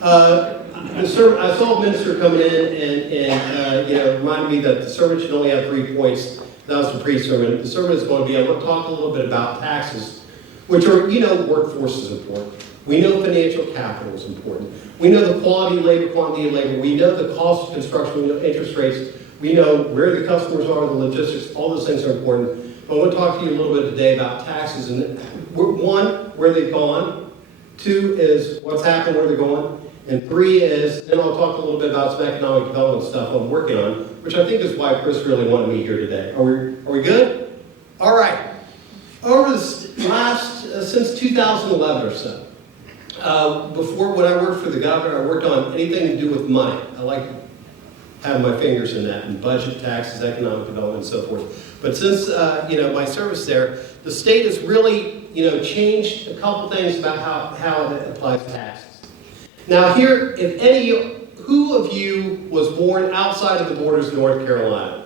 I saw the minister coming in and reminded me that the sermon should only have 3 points. That was the pre-sermon. The sermon is going to be, I'm going to talk a little bit about taxes, which are, workforce is important. We know financial capital is important. We know the quality of labor, quantity of labor. We know the cost of construction. We know interest rates. We know where the customers are, the logistics. All those things are important. But I want to talk to you a little bit today about taxes. And one, where they've gone. 2 is what's happened, where they're going. And 3 is, then I'll talk a little bit about some economic development stuff I'm working on, which I think is why Chris really wanted me here today. Are we good? All right. Over the last, since 2011 or so, before, when I worked for the governor, I worked on anything to do with money. I like having my fingers in that, in budget, taxes, economic development, and so forth. But since, my service there, the state has really, changed a couple things about how it applies to taxes. Now here, who of you was born outside of the borders of North Carolina?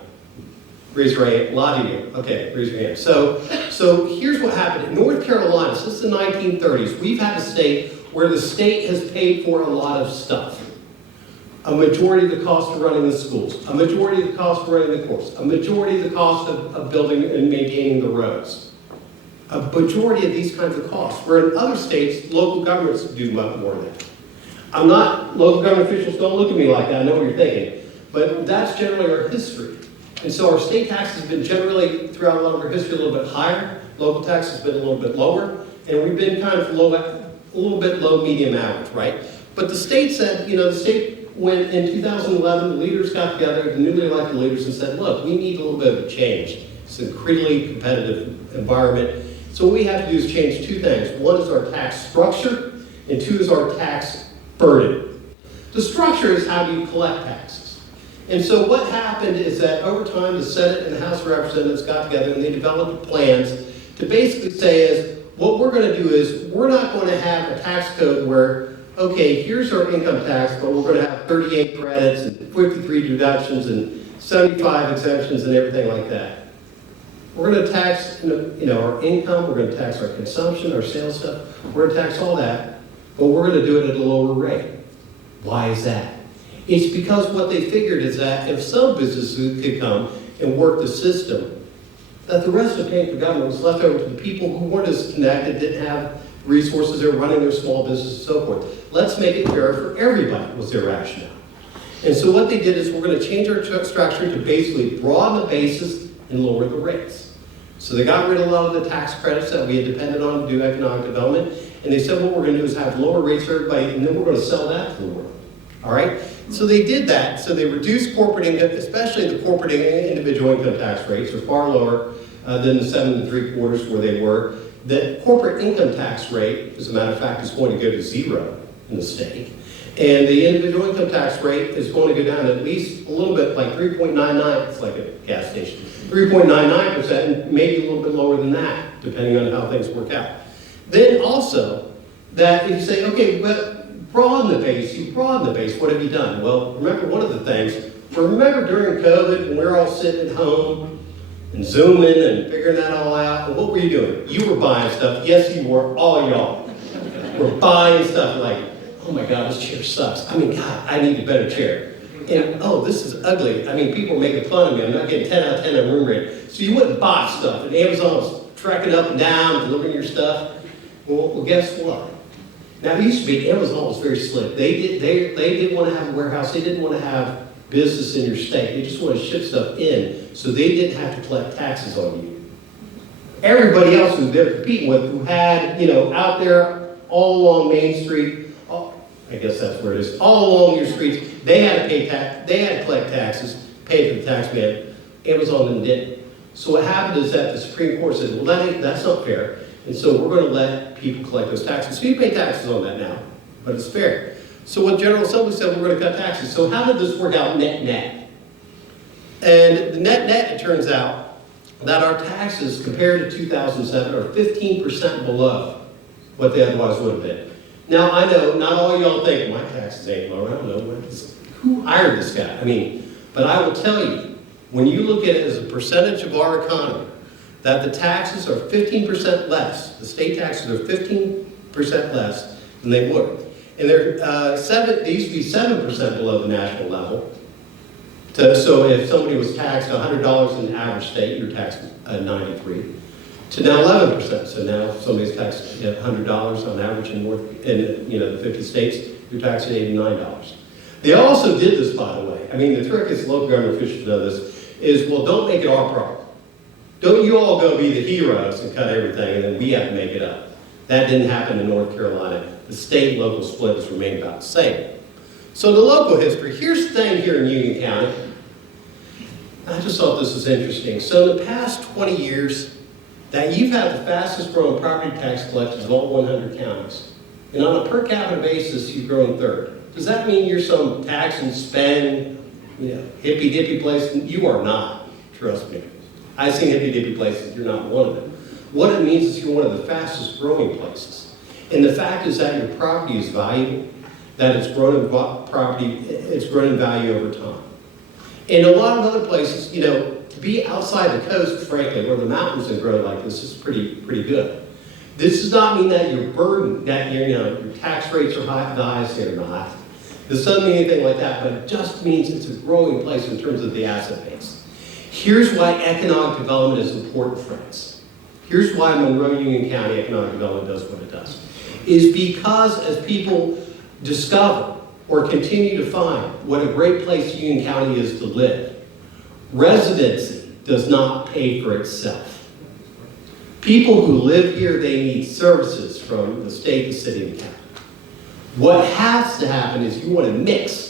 Raise your hand. A lot of you. Okay, raise your hand. So here's what happened. In North Carolina, since the 1930s, we've had a state where the state has paid for a lot of stuff. A majority of the cost of running the schools, a majority of the cost of running the courts, a majority of the cost of building and maintaining the roads. A majority of these kinds of costs, where in other states, local governments do much more than that. I'm not, local government officials, don't look at me like that, I know what you're thinking. But that's generally our history. And so our state tax has been generally, throughout a lot of our history, a little bit higher. Local tax has been a little bit lower. And we've been kind of low, a little bit low, medium average, right? But the state said, the state went in 2011, the leaders got together, the newly elected leaders, and said, look, we need a little bit of a change. It's an incredibly competitive environment. So what we have to do is change two things. One is our tax structure, and two is our tax burden. The structure is how do you collect taxes. And so what happened is that over time, the Senate and the House of Representatives got together and they developed plans to basically say is, what we're going to do is, we're not going to have a tax code where, okay, here's our income tax, but we're going to have 38 credits and 53 deductions and 75 exemptions and everything like that. We're going to tax, our income, we're going to tax our consumption, our sales stuff, we're going to tax all that, but we're going to do it at a lower rate. Why is that? It's because what they figured is that if some businesses could come and work the system, that the rest of paying for government was left over to the people who weren't as connected, didn't have resources, they were running their small business and so forth. Let's make it fair for everybody was their rationale. And so what they did is we're going to change our structure to basically broaden the basis and lower the rates. So they got rid of a lot of the tax credits that we had depended on to do economic development, and they said what we're going to do is have lower rates for everybody, and then we're going to sell that to the world. All right? So they did that. So they reduced corporate income, especially the corporate individual income tax rates are far lower than the 7 3/4 where they were. The corporate income tax rate, as a matter of fact, is going to go to 0 in the state. And the individual income tax rate is going to go down at least a little bit, like 3.99, it's like a gas station, 3.99%, and maybe a little bit lower than that, depending on how things work out. Then also, that if you say, okay, but broaden the base, you broaden the base, what have you done? Well, remember one of the things, remember during COVID when we were all sitting at home and Zooming and figuring that all out, and what were you doing? You were buying stuff, yes you were, all y'all were buying stuff like, oh my God, this chair sucks. I mean, God, I need a better chair. And, oh, this is ugly. I mean, people are making fun of me. I'm not getting 10 out of 10 on room rate. So you wouldn't buy stuff, and Amazon was tracking up and down, delivering your stuff. Well, guess what? Now, it used to be, Amazon was very slick. They didn't want to have a warehouse. They didn't want to have business in your state. They just wanted to ship stuff in, so they didn't have to collect taxes on you. Everybody else who they're competing with, who had, out there all along Main Street, I guess that's where it is, all along your streets, they had to pay tax, they had to collect taxes, pay for the tax man. Amazon didn't. So what happened is that the Supreme Court said, well, that's not fair. And so we're going to let people collect those taxes. So you pay taxes on that now, but it's fair. So what General Assembly said, we're going to cut taxes. So how did this work out net-net? And the net-net, it turns out that our taxes compared to 2007 are 15% below what they otherwise would have been. Now, I know not all y'all think my taxes ain't low. I don't know. Who hired this guy? I mean, but I will tell you, when you look at it as a percentage of our economy, that the taxes are 15% less. The state taxes are 15% less than they were. And they used to be 7% below the national level. So if somebody was taxed $100 in the average state, you're taxed $93. To now 11%. So now if somebody's taxed $100 on average in the 50 states, you're taxed at $89. They also did this, by the way. I mean, the trick is local government officials know this, is, well, don't make it our problem. Don't you all go be the heroes and cut everything, and then we have to make it up. That didn't happen in North Carolina. The state and local split has remained about the same. So the local history, here's the thing here in Union County. I just thought this was interesting. So in the past 20 years, that you've had the fastest growing property tax collections of all 100 counties. And on a per capita basis, you've grown third. Does that mean you're some tax and spend, hippy-dippy place? You are not, trust me. I've seen hippy-dippy places, you're not one of them. What it means is you're one of the fastest growing places. And the fact is that your property is valuable, that it's grown in value over time. In a lot of other places, to be outside the coast, frankly, where the mountains have grown like this is pretty good. This does not mean that you're burdened, that your tax rates are high, the highest they're not. This doesn't mean anything like that, but it just means it's a growing place in terms of the asset base. Here's why economic development is important, friends. Here's why Monroe-Union County economic development does what it does. Is because as people discover or continue to find what a great place Union County is to live. Residency does not pay for itself. People who live here, they need services from the state, the city, and the county. What has to happen is you want to mix.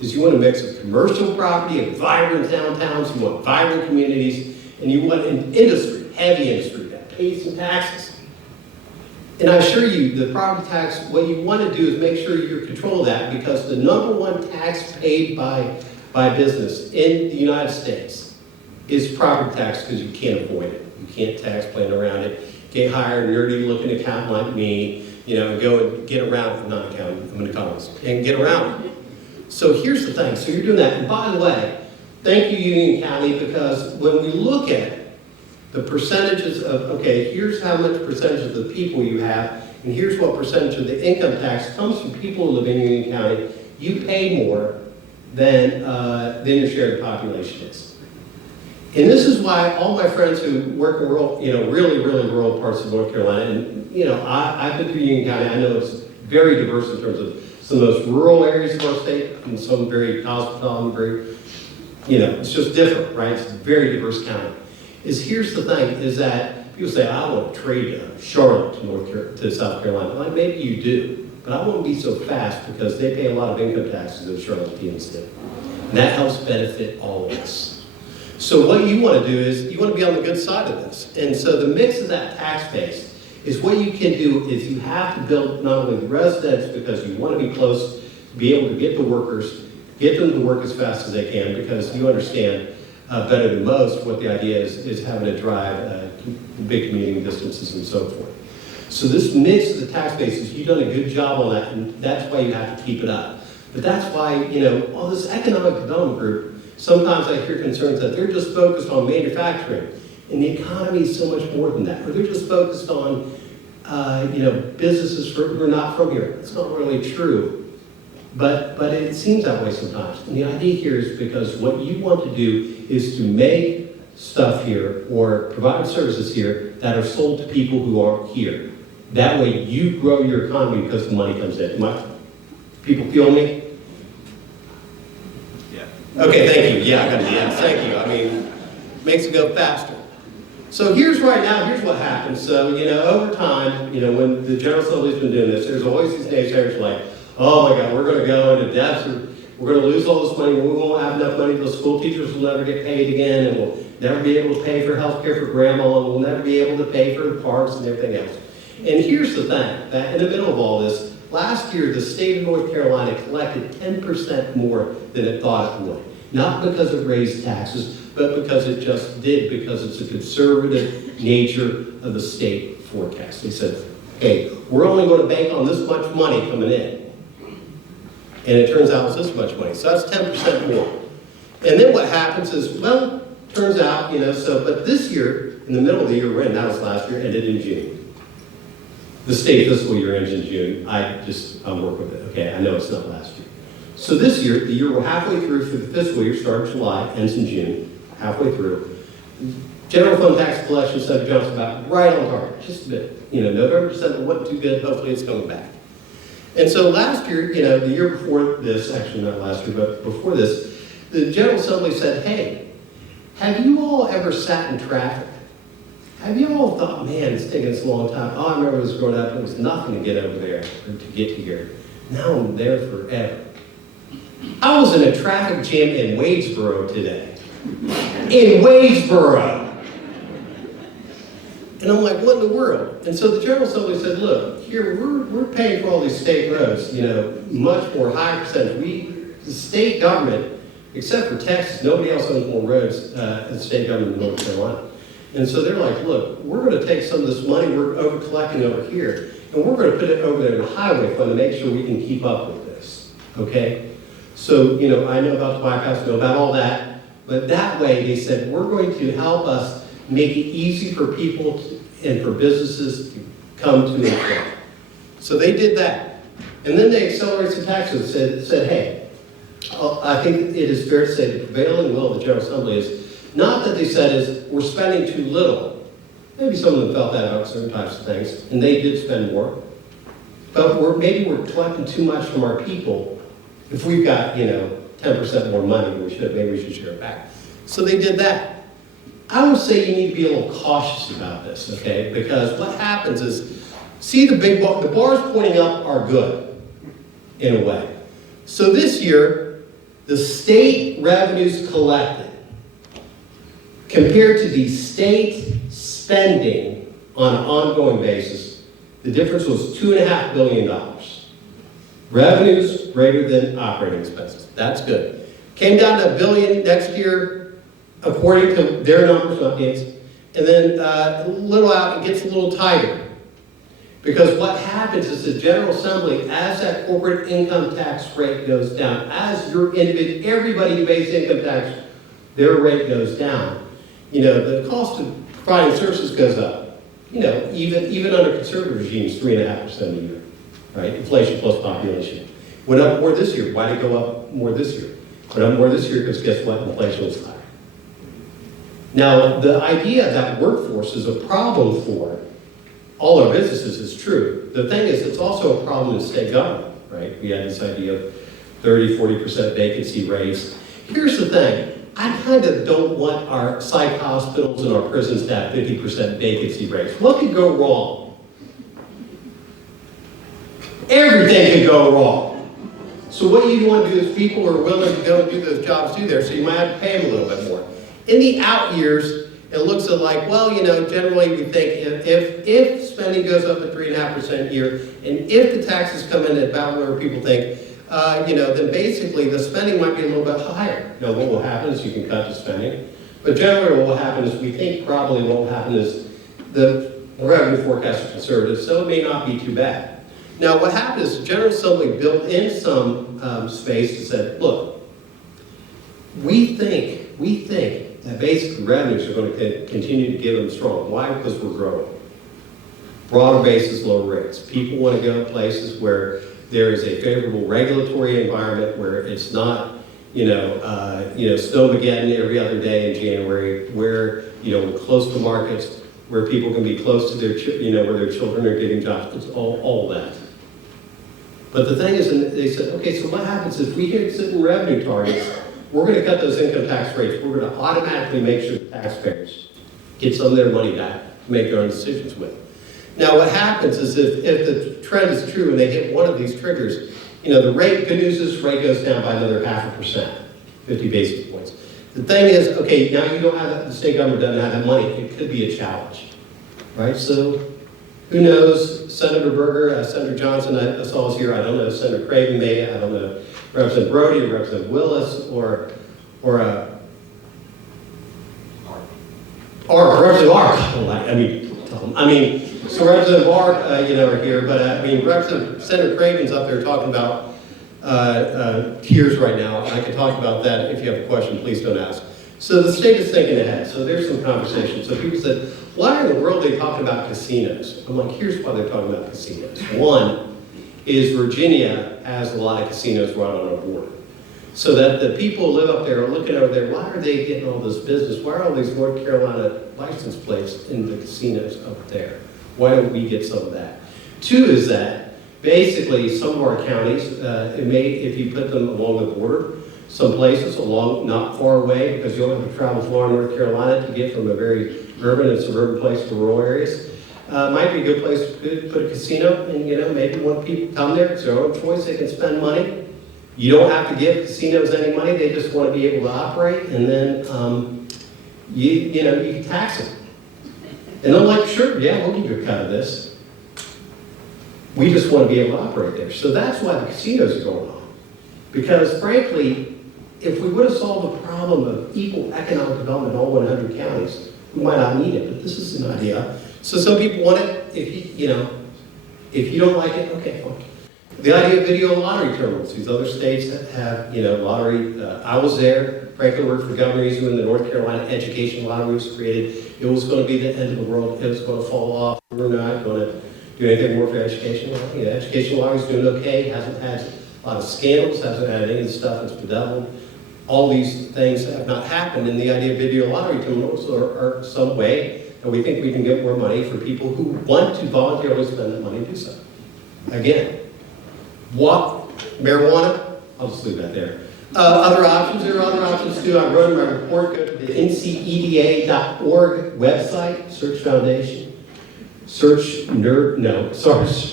You want a mix of commercial property, of vibrant downtowns, you want vibrant communities, and you want an industry, heavy industry, that pays some taxes. And I assure you, the property tax, what you want to do is make sure you control that, because the number one tax paid by business in the United States is property tax, because you can't avoid it. You can't tax plan around it. Get hired, nerdy looking accountant like me, go and get around it. I'm not an accountant, I'm an economist, and get around it. So here's the thing, so you're doing that. And by the way, thank you, Union County, because when we look at the percentages of, okay, here's how much percentage of the people you have, and here's what percentage of the income tax comes from people who live in Union County, you pay more than your share of the population is. And this is why all my friends who work in rural, really, really rural parts of North Carolina, and I've been through Union County, I know it's very diverse in terms of some of the most rural areas of our state, and some very cosmopolitan, very, it's just different, right? It's a very diverse county. Here's the thing, is that people say, I want to trade Charlotte to South Carolina. Well, maybe you do, but I won't be so fast, because they pay a lot of income taxes in Charlotte, PNC. And that helps benefit all of us. So what you want to do is, you want to be on the good side of this. And so the mix of that tax base is what you can do is you have to build not only the residents, because you want to be close, to be able to get the workers, get them to work as fast as they can, because you understand better than most what the idea is having to drive big commuting distances and so forth. So this mix of the tax bases, you've done a good job on that, and that's why you have to keep it up. But that's why, all this economic development group, sometimes I hear concerns that they're just focused on manufacturing. And the economy is so much more than that. Or they're just focused on, businesses who are not from here. It's not really true, but it seems that way sometimes. And the idea here is because what you want to do is to make stuff here or provide services here that are sold to people who aren't here. That way you grow your economy because the money comes in. People feel me? Yeah. Okay, thank you. Yeah, I got it. Yeah, thank you. Makes it go faster. So here's what happens. So, over time, when the General Assembly's been doing this, there's always these naysayers like, oh my God, we're going to go into deficit, we're going to lose all this money, we won't have enough money, the school teachers will never get paid again, and we'll never be able to pay for health care for grandma, and we'll never be able to pay for the parks and everything else. And here's the thing, that in the middle of all this, last year the state of North Carolina collected 10% more than it thought it would. Not because it raised taxes, but because it just did, because it's a conservative nature of the state forecast. They said, hey, we're only going to bank on this much money coming in. And it turns out it's this much money. So that's 10% more. And then what happens is, well, turns out, but this year, in the middle of the year we're in, that was last year, ended in June. The state fiscal year ends in June. I'm working with it. Okay, I know it's not last year. So this year, the year we're halfway through for the fiscal year, starts July, ends in June. Halfway through. General fund tax collection stuff jumps about right on target, just a bit. November, December wasn't too good, hopefully it's coming back. And so last year, the year before this, actually not last year, but before this, the General Assembly said, hey, have you all ever sat in traffic? Have you all thought, man, it's taking us a long time? Oh, I remember this growing up, it was nothing to get over there, or to get here. Now I'm there forever. I was in a traffic jam in Wadesboro today. In Wadesboro. And I'm like, what in the world? And so the General Assembly said, look, here, we're paying for all these state roads, much more higher percentage. The state government, except for Texas, nobody else owns more roads than the state government in North Carolina. And so they're like, look, we're going to take some of this money we're over collecting over here, and we're going to put it over there in the highway fund to make sure we can keep up with this, okay? So, I know about the bypass, know about all that. But that way, they said, we're going to help us make it easy for people and for businesses to come to and from. So they did that. And then they accelerated some taxes and said, hey, I think it is fair to say the prevailing will of the General Assembly is not that they said is we're spending too little. Maybe some of them felt that about certain types of things, and they did spend more. but maybe we're collecting too much from our people. If we've got, 10% more money than we should, maybe we should share it back. So they did that. I would say you need to be a little cautious about this, okay? Because what happens is, see the big bar, the bars pointing up are good, in a way. So this year, the state revenues collected compared to the state spending on an ongoing basis, the difference was $2.5 billion. Revenues greater than operating expenses. That's good. Came down to $1 billion next year, according to their numbers, not Dan's. And then a little out, it gets a little tighter. Because what happens is the General Assembly, as that corporate income tax rate goes down, as your individual, everybody who pays income tax, their rate goes down. The cost of providing services goes up. Even under conservative regimes, 3.5% a year, right? Inflation plus population. Went up more this year. Why did it go up more this year? Went up more this year because guess what? Inflation was higher. Now, the idea that workforce is a problem for all our businesses is true. The thing is, it's also a problem in state government, right? We had this idea of 30-40% vacancy rates. Here's the thing. I kind of don't want our psych hospitals and our prisons to have 50% vacancy rates. What could go wrong? Everything could go wrong. So what you want to do is people are willing to go and do those jobs too there, so you might have to pay them a little bit more. In the out years, it looks like, well, generally we think if spending goes up at 3.5% a year, and if the taxes come in at about where people think, then basically the spending might be a little bit higher. Now, what will happen is you can cut the spending, but generally what will happen is we think probably what will happen is the revenue forecasts are conservative, so it may not be too bad. Now, what happened is the General Assembly built in some space and said, look, we think that basically revenues are going to continue to give them strong. Why? Because we're growing. Broader bases, lower rates. People want to go to places where there is a favorable regulatory environment, where it's not, snowmageddon every other day in January, where, we're close to markets, where people can be close to their, where their children are getting jobs. It's all that. But the thing is, and they said, okay, so what happens if we hit certain revenue targets? We're going to cut those income tax rates. We're going to automatically make sure the taxpayers get some of their money back to make their own decisions with. Now, what happens is if the trend is true and they hit one of these triggers, the rate, good news is rate goes down by another 0.5%, 50 basis points. The thing is, okay, now you don't have that, the state government doesn't have that money. It could be a challenge, right? So who knows? Senator Berger, Senator Johnson, I saw us here. I don't know. Senator Craven maybe. I don't know. Representative Brody, or Representative Willis, or Representative Ark. So Representative Ark, are here, but Representative Senator Craven's up there talking about tiers right now. I can talk about that. If you have a question, please don't ask. So the state is thinking ahead. So there's some conversation. So people said, why in the world are they talking about casinos? I'm like, here's why they're talking about casinos. One is Virginia has a lot of casinos right on our border. So that the people who live up there are looking over there, why are they getting all this business? Why are all these North Carolina license plates in the casinos up there? Why don't we get some of that? Two is that basically some of our counties, if you put them along the border, some places along not far away, because you don't have to travel far in North Carolina to get from a very urban and suburban place to rural areas. Might be a good place to put a casino, and maybe when people come there, it's their own choice, they can spend money. You don't have to give casinos any money, they just want to be able to operate, and then you can tax them. And they're like, sure, yeah, we'll give you a cut of this. We just want to be able to operate there. So that's why the casinos are going on. Because frankly, if we would have solved the problem of equal economic development in all 100 counties, we might not need it, but this is an idea. So some people want it. If you don't like it, okay, fine. The idea of video lottery terminals. These other states that have, lottery. I was there. Frankly, worked for Governor Easy when the North Carolina Education Lottery was created. It was going to be the end of the world. It was going to fall off. We're not going to do anything more for education. Education lottery is doing okay. Hasn't had a lot of scandals. Hasn't had any of the stuff that's bedeviled. All these things have not happened. And the idea of video lottery terminals are some way that we think we can get more money for people who want to voluntarily spend that money to do so. Again, what, marijuana, I'll just leave that there. Other options, there are other options too. I wrote in my report, go to the nceda.org website, search foundation, search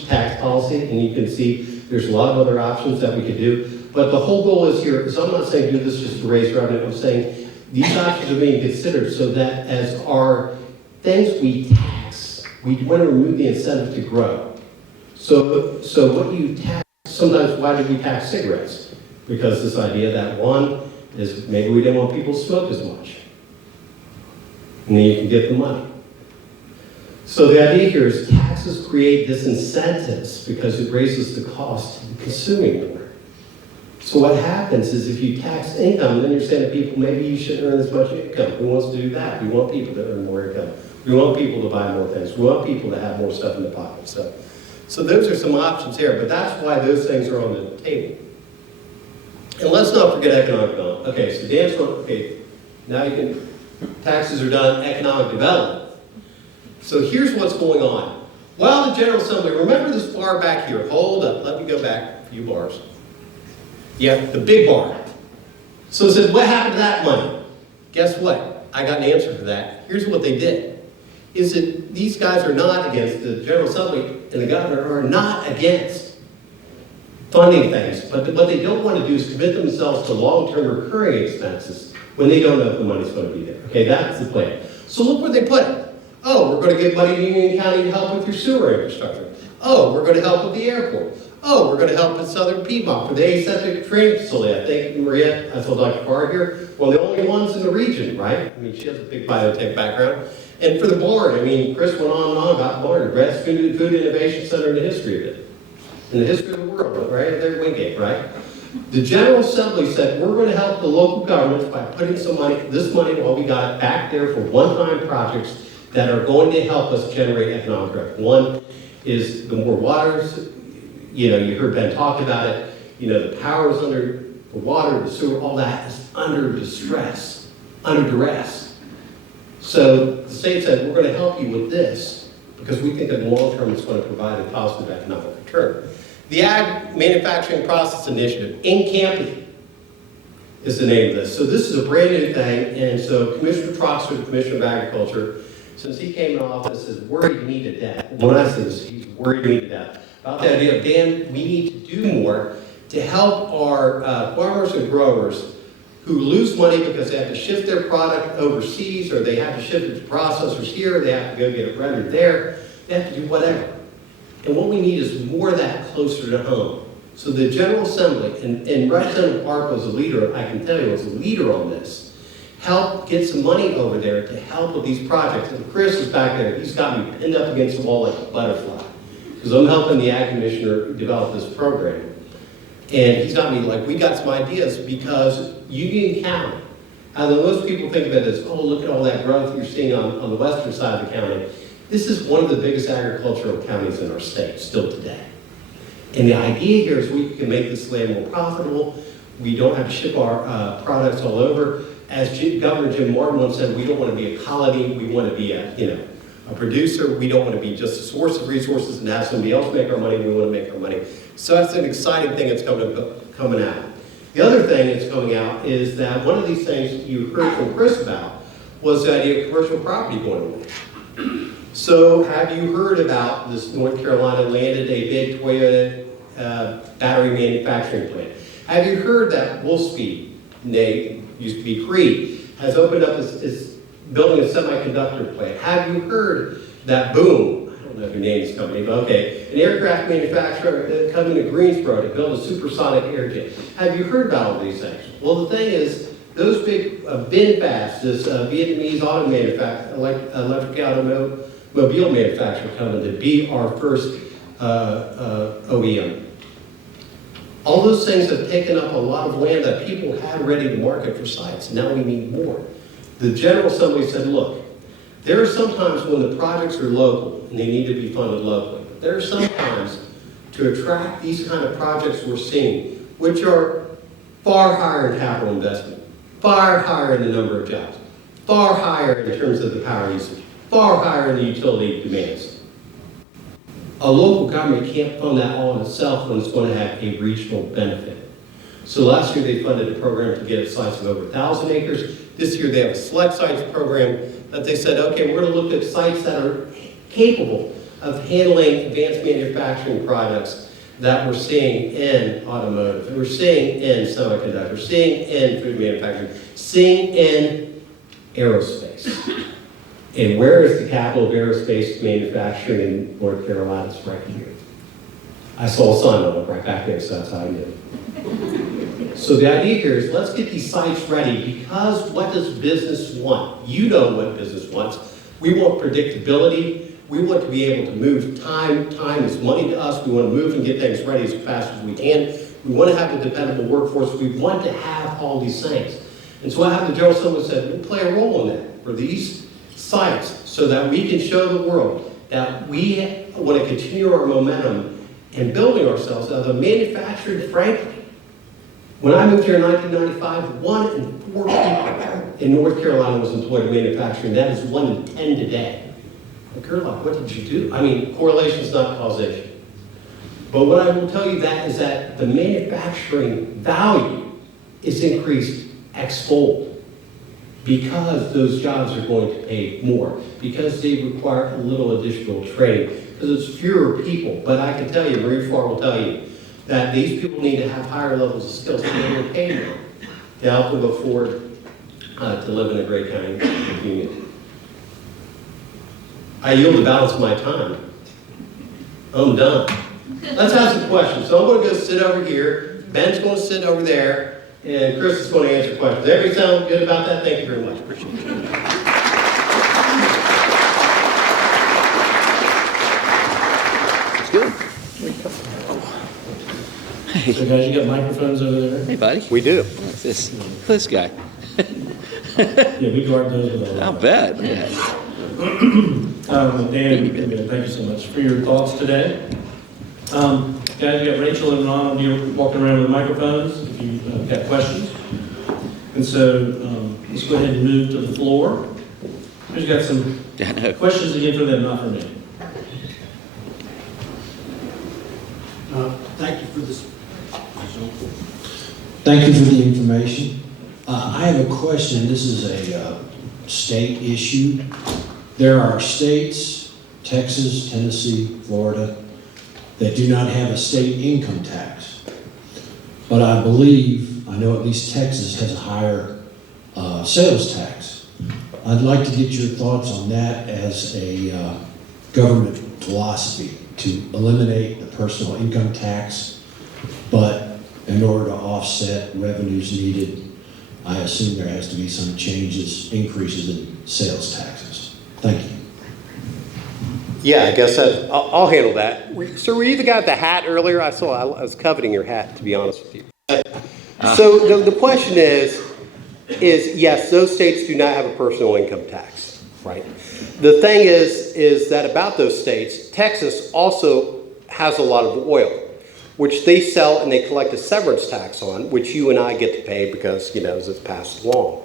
tax policy, and you can see there's a lot of other options that we could do. But the whole goal is here, so I'm not saying do this just to raise revenue, I'm saying these options are being considered so that as our things we tax, we want to remove the incentive to grow. So what you tax, sometimes why do we tax cigarettes? Because this idea that one is maybe we didn't want people to smoke as much. And then you can get the money. So the idea here is taxes create disincentives because it raises the cost of consuming more. So what happens is if you tax income, then you're saying to people, maybe you shouldn't earn as much income. Who wants to do that? We want people to earn more income. We want people to buy more things. We want people to have more stuff in the pocket. So those are some options here, but that's why those things are on the table. And let's not forget economic development. Okay, so Dan's going, okay, now you can, taxes are done, economic development. So here's what's going on. While the General Assembly, remember this bar back here, hold up, let me go back a few bars. Yeah, the big bar. So it said, what happened to that money? Guess what? I got an answer for that. Here's what they did. Is that these guys are not against, the General Assembly and the governor are not against funding things, but what they don't want to do is commit themselves to long-term recurring expenses when they don't know if the money's going to be there. Okay, that's the plan. So look where they put it. Oh, we're going to give money to Union County to help with your sewer infrastructure. Oh, we're going to help with the airport. Oh, we're going to help with Southern Piedmont for the aseptic training facility. I think Maria, I told Dr. Carr here, one of the only ones in the region, right? I mean, she has a big biotech background. And for the board, I mean, Chris went on and on about Barnard, Brad's Food Innovation Center and the history of it. In the history of the world, right? There, Wingate, right? The General Assembly said, we're going to help the local governments by putting some money, this money, while we got it back there for one-time projects that are going to help us generate economic growth. One is the more waters, you know, you heard Ben talk about it, you know, the power is under the water, the sewer, all that is under distress, under duress. So the state said, we're going to help you with this because we think in the long term it's going to provide a positive economic return. The Ag Manufacturing Process Initiative, in-Camping, is the name of this. So this is a brand new thing, and so Commissioner Troxler, the Commissioner of Agriculture, since he came in office, is worried me to death. When I say this, he's worried me to death about the idea of, Dan, we need to do more to help our farmers and growers who lose money because they have to shift their product overseas, or they have to shift it to processors here, or they have to go get it rendered there, they have to do whatever. And what we need is more of that closer to home. So the General Assembly, and Representative Park was a leader, I can tell you, was a leader on this, helped get some money over there to help with these projects. And Chris is back there, he's got me pinned up against the wall like a butterfly, because I'm helping the Ag Commissioner develop this program. And he's got me like, we got some ideas, because Union County, although most people think of it as, oh, look at all that growth you're seeing on the western side of the county, this is one of the biggest agricultural counties in our state, still today. And the idea here is we can make this land more profitable. We don't have to ship our products all over. As Governor Jim Martin once said, we don't want to be a colony. We want to be a producer. We don't want to be just a source of resources and have somebody else make our money. We want to make our money. So that's an exciting thing that's coming out. The other thing that's coming out is that one of these things you heard from Chris about was the idea of commercial property going away. So have you heard about this? North Carolina landed a big Toyota battery manufacturing plant. Have you heard that Wolfspeed, used to be Cree, has opened up is building a semiconductor plant? Have you heard that Boom, I don't know who named this company, but okay, an aircraft manufacturer coming to Greensboro to build a supersonic airjet? Have you heard about all these things? Well, the thing is, those big VinFast, this Vietnamese auto manufacturer, electric automobile manufacturer coming to be our first OEM. All those things have taken up a lot of land that people had ready to market for sites. Now we need more. The General Assembly said, look, there are some times when the projects are local and they need to be funded locally. But there are some times to attract these kind of projects we're seeing, which are far higher in capital investment, far higher in the number of jobs, far higher in terms of the power usage, far higher in the utility demands. a local government can't fund that all in itself when it's going to have a regional benefit. So last year they funded a program to get sites of over 1,000 acres. This year they have a select sites program that they said, okay, we're going to look at sites that are capable of handling advanced manufacturing products that we're seeing in automotive, that we're seeing in semiconductors, seeing in food manufacturing, seeing in aerospace. And where is the capital of aerospace manufacturing in North Carolina? It's right here. I saw a sign on it right back there, so that's how I knew. So the idea here is let's get these sites ready, because what does business want? You know what business wants. We want predictability. We want to be able to move time. Time is money to us. We want to move and get things ready as fast as we can. We want to have a dependable workforce. We want to have all these things. And so I have the General Assembly said, we'll play a role in that for these sites so that we can show the world that we want to continue our momentum and building ourselves as a manufacturing, frankly. When I moved here in 1995, 1 in 4 people in North Carolina was employed in manufacturing. That is 1 in 10 today. Gerlach, what did you do? I mean, correlation is not causation. But what I will tell you that is that the manufacturing value is increased x-fold because those jobs are going to pay more, because they require a little additional training, because it's fewer people. But I can tell you, Marie Farr will tell you, that these people need to have higher levels of skills to be able to pay more to help them afford to live in a great county community. I yield the balance of my time. I'm done. Let's have some questions. So I'm going to go sit over here. Ben's going to sit over there. And Chris is going to answer questions. Everybody sound good about that? Thank you very much. Appreciate it. It's good. So guys, you got microphones over there? Hey, buddy. We do. What's this guy? Yeah, we guard those with a I'll lot. bet. Yeah. Dan, thank you so much for your thoughts today. Guys, you got Rachel and Ron walking around with microphones if you've got questions. And so let's go ahead and move to the floor. Who's got some questions again for them, not for me? Thank you for this. Thank you for the information. I have a question. This is a state issue. There are states, Texas, Tennessee, Florida, that do not have a state income tax. But I know at least Texas has a higher sales tax. I'd like to get your thoughts on that as a government philosophy to eliminate the personal income tax, but in order to offset revenues needed, I assume there has to be some increases in sales taxes. Thank you. Yeah, I guess I'll handle that. So were you the guy with the hat earlier? I was coveting your hat, to be honest with you. So the question is yes, those states do not have a personal income tax, right? The thing is that about those states, Texas also has a lot of oil, which they sell and they collect a severance tax on, which you and I get to pay because, as it's passed along.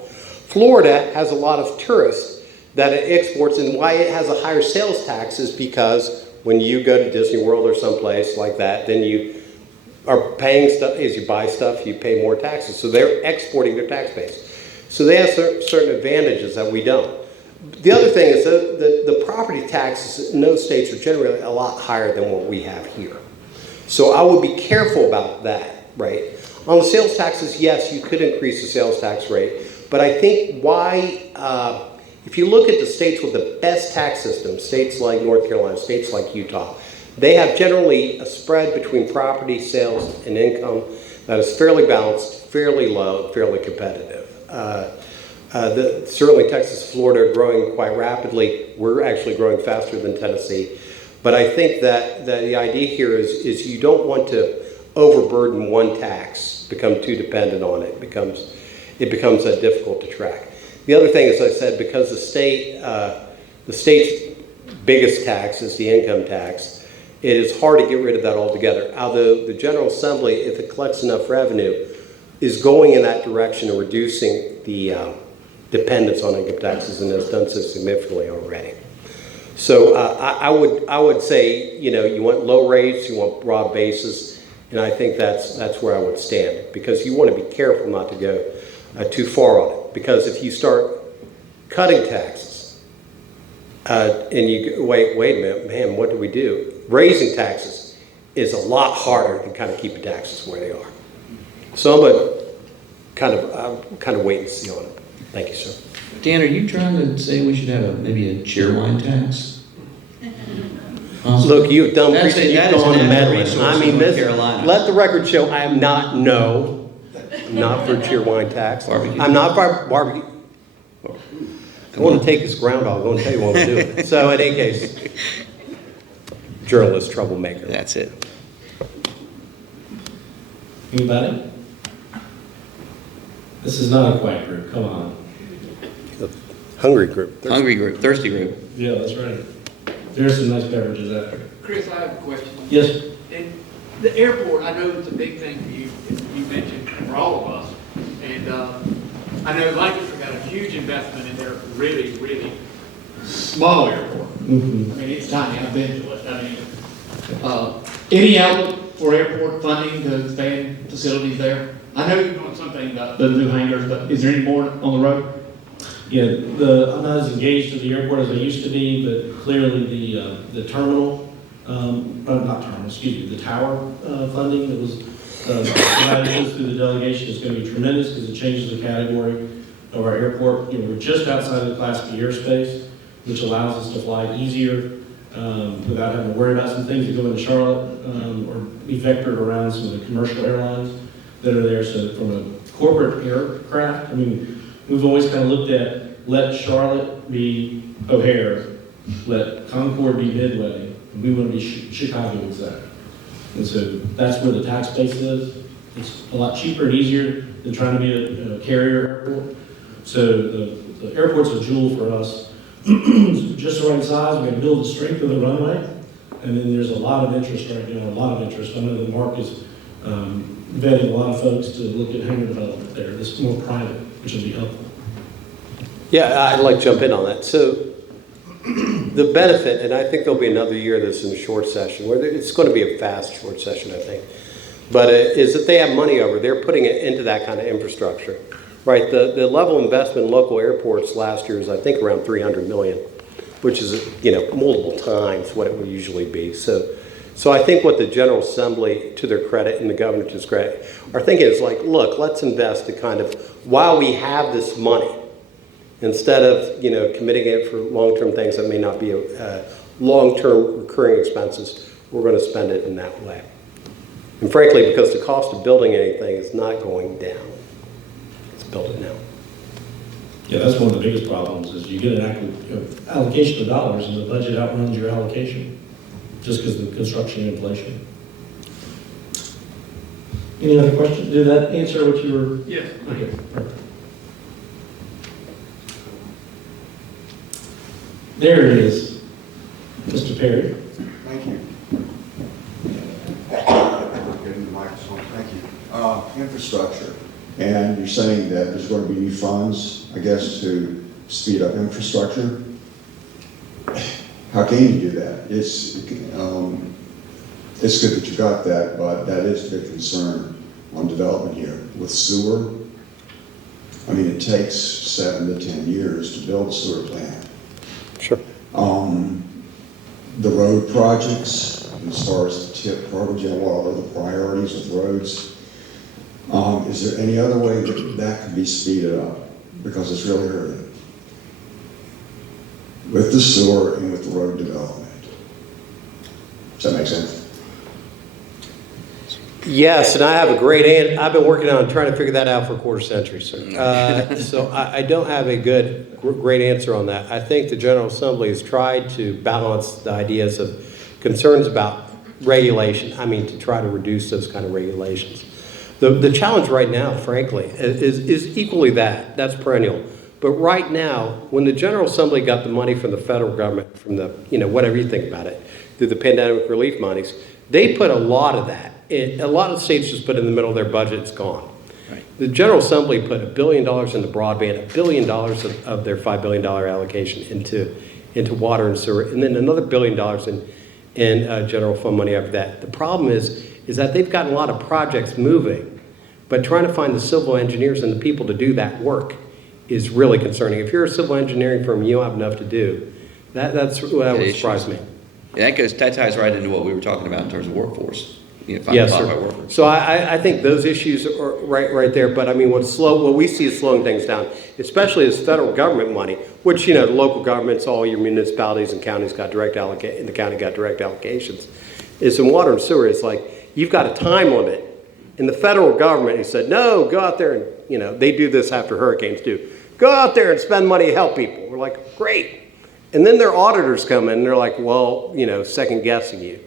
Florida has a lot of tourists that it exports, and why it has a higher sales tax is because when you go to Disney World or someplace like that, then you are paying stuff, as you buy stuff, you pay more taxes. So they're exporting their tax base. So they have certain advantages that we don't. The other thing is that the property taxes in those states are generally a lot higher than what we have here. So I would be careful about that, right? On the sales taxes, yes, you could increase the sales tax rate, but I think if you look at the states with the best tax system, states like North Carolina, states like Utah, they have generally a spread between property sales and income that is fairly balanced, fairly low, fairly competitive. Certainly Texas, Florida are growing quite rapidly. We're actually growing faster than Tennessee. But I think that the idea here is you don't want to overburden one tax, become too dependent on it. It becomes difficult to track. The other thing, as I said, because the state's biggest tax is the income tax, it is hard to get rid of that altogether. Although the General Assembly, if it collects enough revenue, is going in that direction of reducing the dependence on income taxes and has done so significantly already. So I would say, you want low rates, you want broad bases, and I think that's where I would stand, because you want to be careful not to go too far on it. Because if you start cutting taxes, and you go, wait a minute, man, what do we do? Raising taxes is a lot harder than kind of keeping taxes where they are. So I'm kind of wait and see on it. Thank you, sir. Dan, are you trying to say we should have maybe a chairline tax? Look, you've done, That you've is gone to an meddling. resource I in mean, North Carolina. let the record show I am not, I'm not for cheer wine tax. Barbecue. I'm not for barbecue. I want to take this groundhog, I'm going to tell you what I'm doing. So in any case, journalist troublemaker. That's it. Anybody? This is not a quiet group, come on. Hungry group. Hungry group, thirsty group. Yeah, that's right. There's some nice beverages after. Chris, I have a question. Yes? And the airport, I know it's a big thing for you, you mentioned for all of us. And I know Lancaster got a huge investment in their really, really small airport. Mm-hmm. I mean, it's tiny, I've been to it. I mean, any outlook for airport funding to expand facilities there? I know you're doing something about the new hangars, but is there any more on the road? Yeah, I'm not as engaged with the airport as I used to be, but clearly the terminal, not terminal, excuse me, the tower funding that was provided to us through the delegation is going to be tremendous because it changes the category of our airport. We're just outside of the Class B airspace, which allows us to fly easier without having to worry about some things that go into Charlotte or be vectored around some of the commercial airlines that are there. So from a corporate aircraft, I mean, we've always kind of looked at let Charlotte be O'Hare, let Concord be Midway, and we want to be Chicago exact. And so that's where the tax base is. It's a lot cheaper and easier than trying to be a carrier airport. So the airport's a jewel for us. It's just the right size. We're going to build the strength of the runway. And then there's a lot of interest right now, a lot of interest. I know that Mark is vetting a lot of folks to look at hangar development there. This is more private, which will be helpful. Yeah, I'd like to jump in on that. So the benefit, and I think there'll be another year that's in a short session, where it's going to be a fast short session, I think, but is that they have money over, they're putting it into that kind of infrastructure, right? The level of investment in local airports last year is, I think, around 300 million, which is, multiple times what it would usually be. So I think what the General Assembly, to their credit, and the governor to his credit, are thinking is like, look, let's invest to kind of, while we have this money, instead of, committing it for long-term things that may not be long-term recurring expenses, we're going to spend it in that way. And frankly, because the cost of building anything is not going down. Let's build it now. Yeah, that's one of the biggest problems is you get an allocation of dollars and the budget outruns your allocation just because of the construction inflation. Any other questions? Did that answer what you were? Yes. Okay, perfect. There it is, Mr. Perry. Thank you. Get in the microphone. Thank you. Infrastructure. And you're saying that there's going to be new funds, I guess, to speed up infrastructure. How can you do that? It's good that you got that, but that is a big concern on development here. With sewer, I mean, it takes 7 to 10 years to build a sewer plant. Sure. The road projects, as far as the tip program, what are the priorities with roads? Is there any other way that could be speeded up? Because it's really hurting. With the sewer and with the road development. Does that make sense? Yes, and I have a great answer. I've been working on trying to figure that out for a quarter century, sir. So I don't have a great answer on that. I think the General Assembly has tried to balance the ideas of concerns about regulation. I mean, to try to reduce those kind of regulations. The challenge right now, frankly, is equally that. That's perennial. But right now, when the General Assembly got the money from the federal government, from the, whatever you think about it, through the pandemic relief monies, they put a lot of that. A lot of states just put it in the middle of their budget, it's gone. The General Assembly put $1 billion into broadband, $1 billion of their $5 billion allocation into water and sewer, and then another $1 billion in general fund money after that. The problem is that they've gotten a lot of projects moving, but trying to find the civil engineers and the people to do that work is really concerning. If you're a civil engineering firm, you don't have enough to do. That would surprise me. Yeah, that ties right into what we were talking about in terms of workforce. Yes, sir. So I think those issues are right there. But I mean, what we see is slowing things down, especially as federal government money, which, the local governments, all your municipalities and counties got direct and the county got direct allocations. Is in water and sewer, it's like you've got a time limit. And the federal government has said, no, go out there and, they do this after hurricanes too. Go out there and spend money to help people. We're like, great. And then their auditors come in and they're like, well, second guessing you.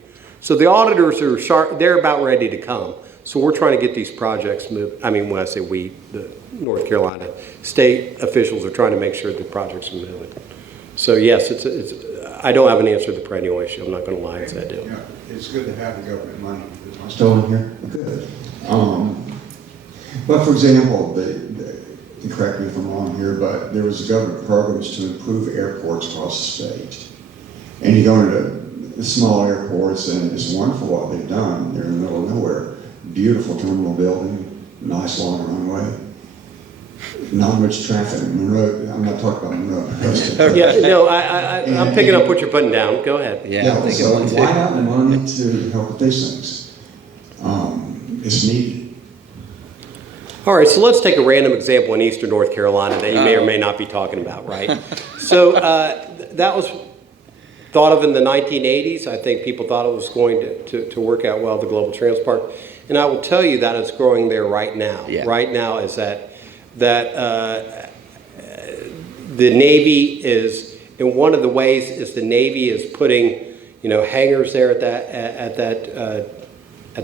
So the auditors are sharp, they're about ready to come. So we're trying to get these projects moved. I mean, when I say we, the North Carolina state officials are trying to make sure the projects are moving. So yes, I don't have an answer to the perennial issue. I'm not going to lie and say I do. Yeah, it's good to have the government money. Am I still in here? Good. But for example, correct me if I'm wrong here, but there was government programs to improve airports across the state. And you go into the small airports and it's wonderful what they've done. They're in the middle of nowhere. Beautiful terminal building, nice long runway. Not much traffic. Monroe, I'm not talking about Monroe. Yeah, no, I'm picking up what you're putting down. Go ahead. Yeah, I'm thinking so one too. why not money to help with these things? It's needed. All right, so let's take a random example in eastern North Carolina that you may or may not be talking about, right? So that was thought of in the 1980s. I think people thought it was going to work out well, the Global Trans Park. And I will tell you that it's growing there right now. Yeah. Right now is that the Navy is, and one of the ways is the Navy is putting, hangars there at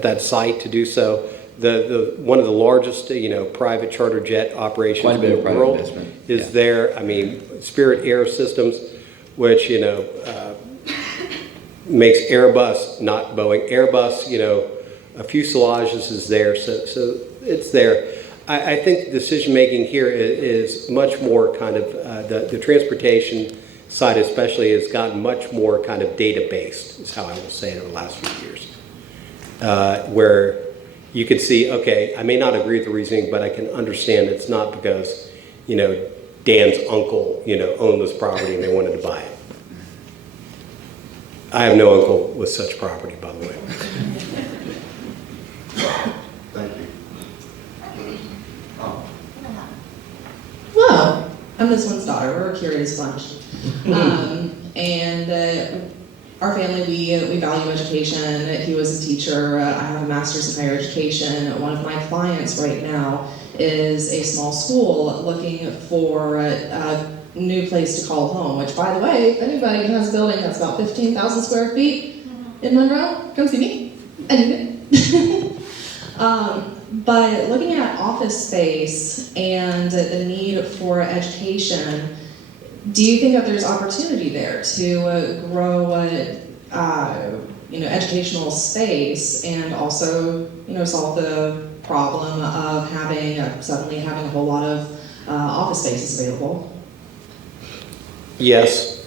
that site to do so. The one of the largest, private charter jet operations Quite a bit in of the private world investment. is there. I mean, Spirit Air Systems, which, makes Airbus, not Boeing, Airbus, a fuselages is there, so it's there. I think the decision-making here is much more kind of, the transportation side especially has gotten much more kind of data-based, is how I will say it over the last few years. Where you can see, okay, I may not agree with the reasoning, but I can understand it's not because, Dan's uncle, owned this property and they wanted to buy it. I have no uncle with such property, by the way. Thank you. Well, I'm this one's daughter. We're a curious bunch. Our family, we value education. He was a teacher. I have a master's in higher education. One of my clients right now is a small school looking for a new place to call home, which, by the way, if anybody has a building that's about 15,000 square feet in Monroe, come see me. I need it. But looking at office space and the need for education, do you think that there's opportunity there to grow, educational space and also, solve the problem of suddenly having a whole lot of office spaces available? Yes.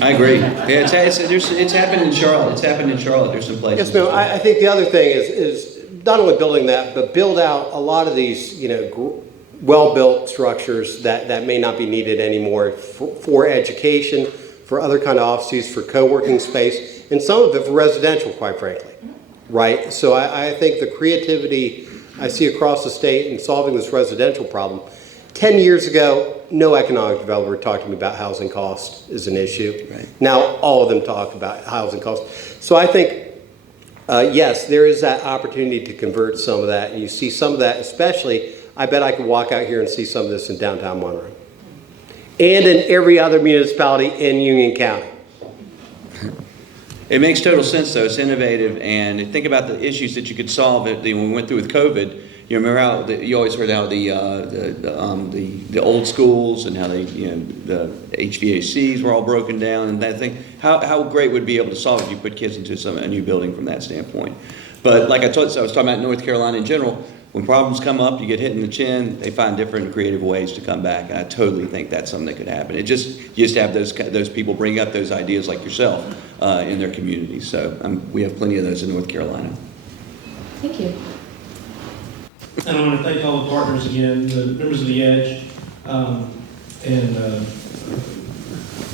I agree. Yeah, it's happened in Charlotte. It's happened in Charlotte. There's some places. Yes, no, I think the other thing is not only building that, but build out a lot of these, well-built structures that may not be needed anymore for education, for other kind of offices, for co-working space, and some of it for residential, quite frankly, right? So I think the creativity I see across the state in solving this residential problem. 10 years ago, no economic developer talked to me about housing costs as an issue. Right. Now, all of them talk about housing costs. So I think, yes, there is that opportunity to convert some of that. And you see some of that, especially, I bet I could walk out here and see some of this in downtown Monroe. And in every other municipality in Union County. It makes total sense, though. It's innovative, and think about the issues that you could solve when we went through with COVID. You remember how you always heard how the old schools and how the HVACs were all broken down and that thing. How great would it be able to solve if you put kids into a new building from that standpoint? But like I was talking about North Carolina in general. when problems come up, you get hit in the chin, they find different and creative ways to come back. And I totally think that's something that could happen. You just have those people bring up those ideas like yourself in their communities. So we have plenty of those in North Carolina. Thank you. And I want to thank all the partners again, the members of the EDGE, and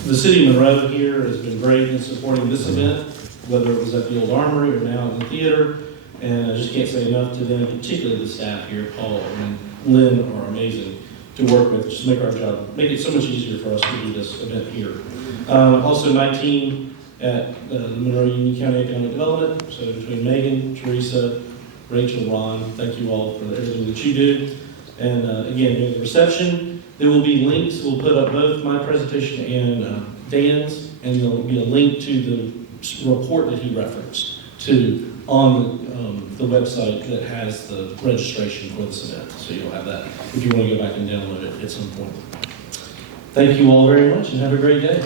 the city of Monroe here has been great in supporting this event, whether it was at the Old Armory or now at the theater. And I just can't say enough to them, particularly the staff here, Paul and Lynn are amazing to work with, just make our job, make it so much easier for us to do this event here. Also my team at the Monroe-Union County Economic Development, so between Megan, Teresa, Rachel, Ron, thank you all for everything that you do. And again, during the reception, there will be links. We'll put up both my presentation and Dan's, and there'll be a link to the report that he referenced to on the website that has the registration for this event. So you'll have that if you want to go back and download it at some point. Thank you all very much and have a great day.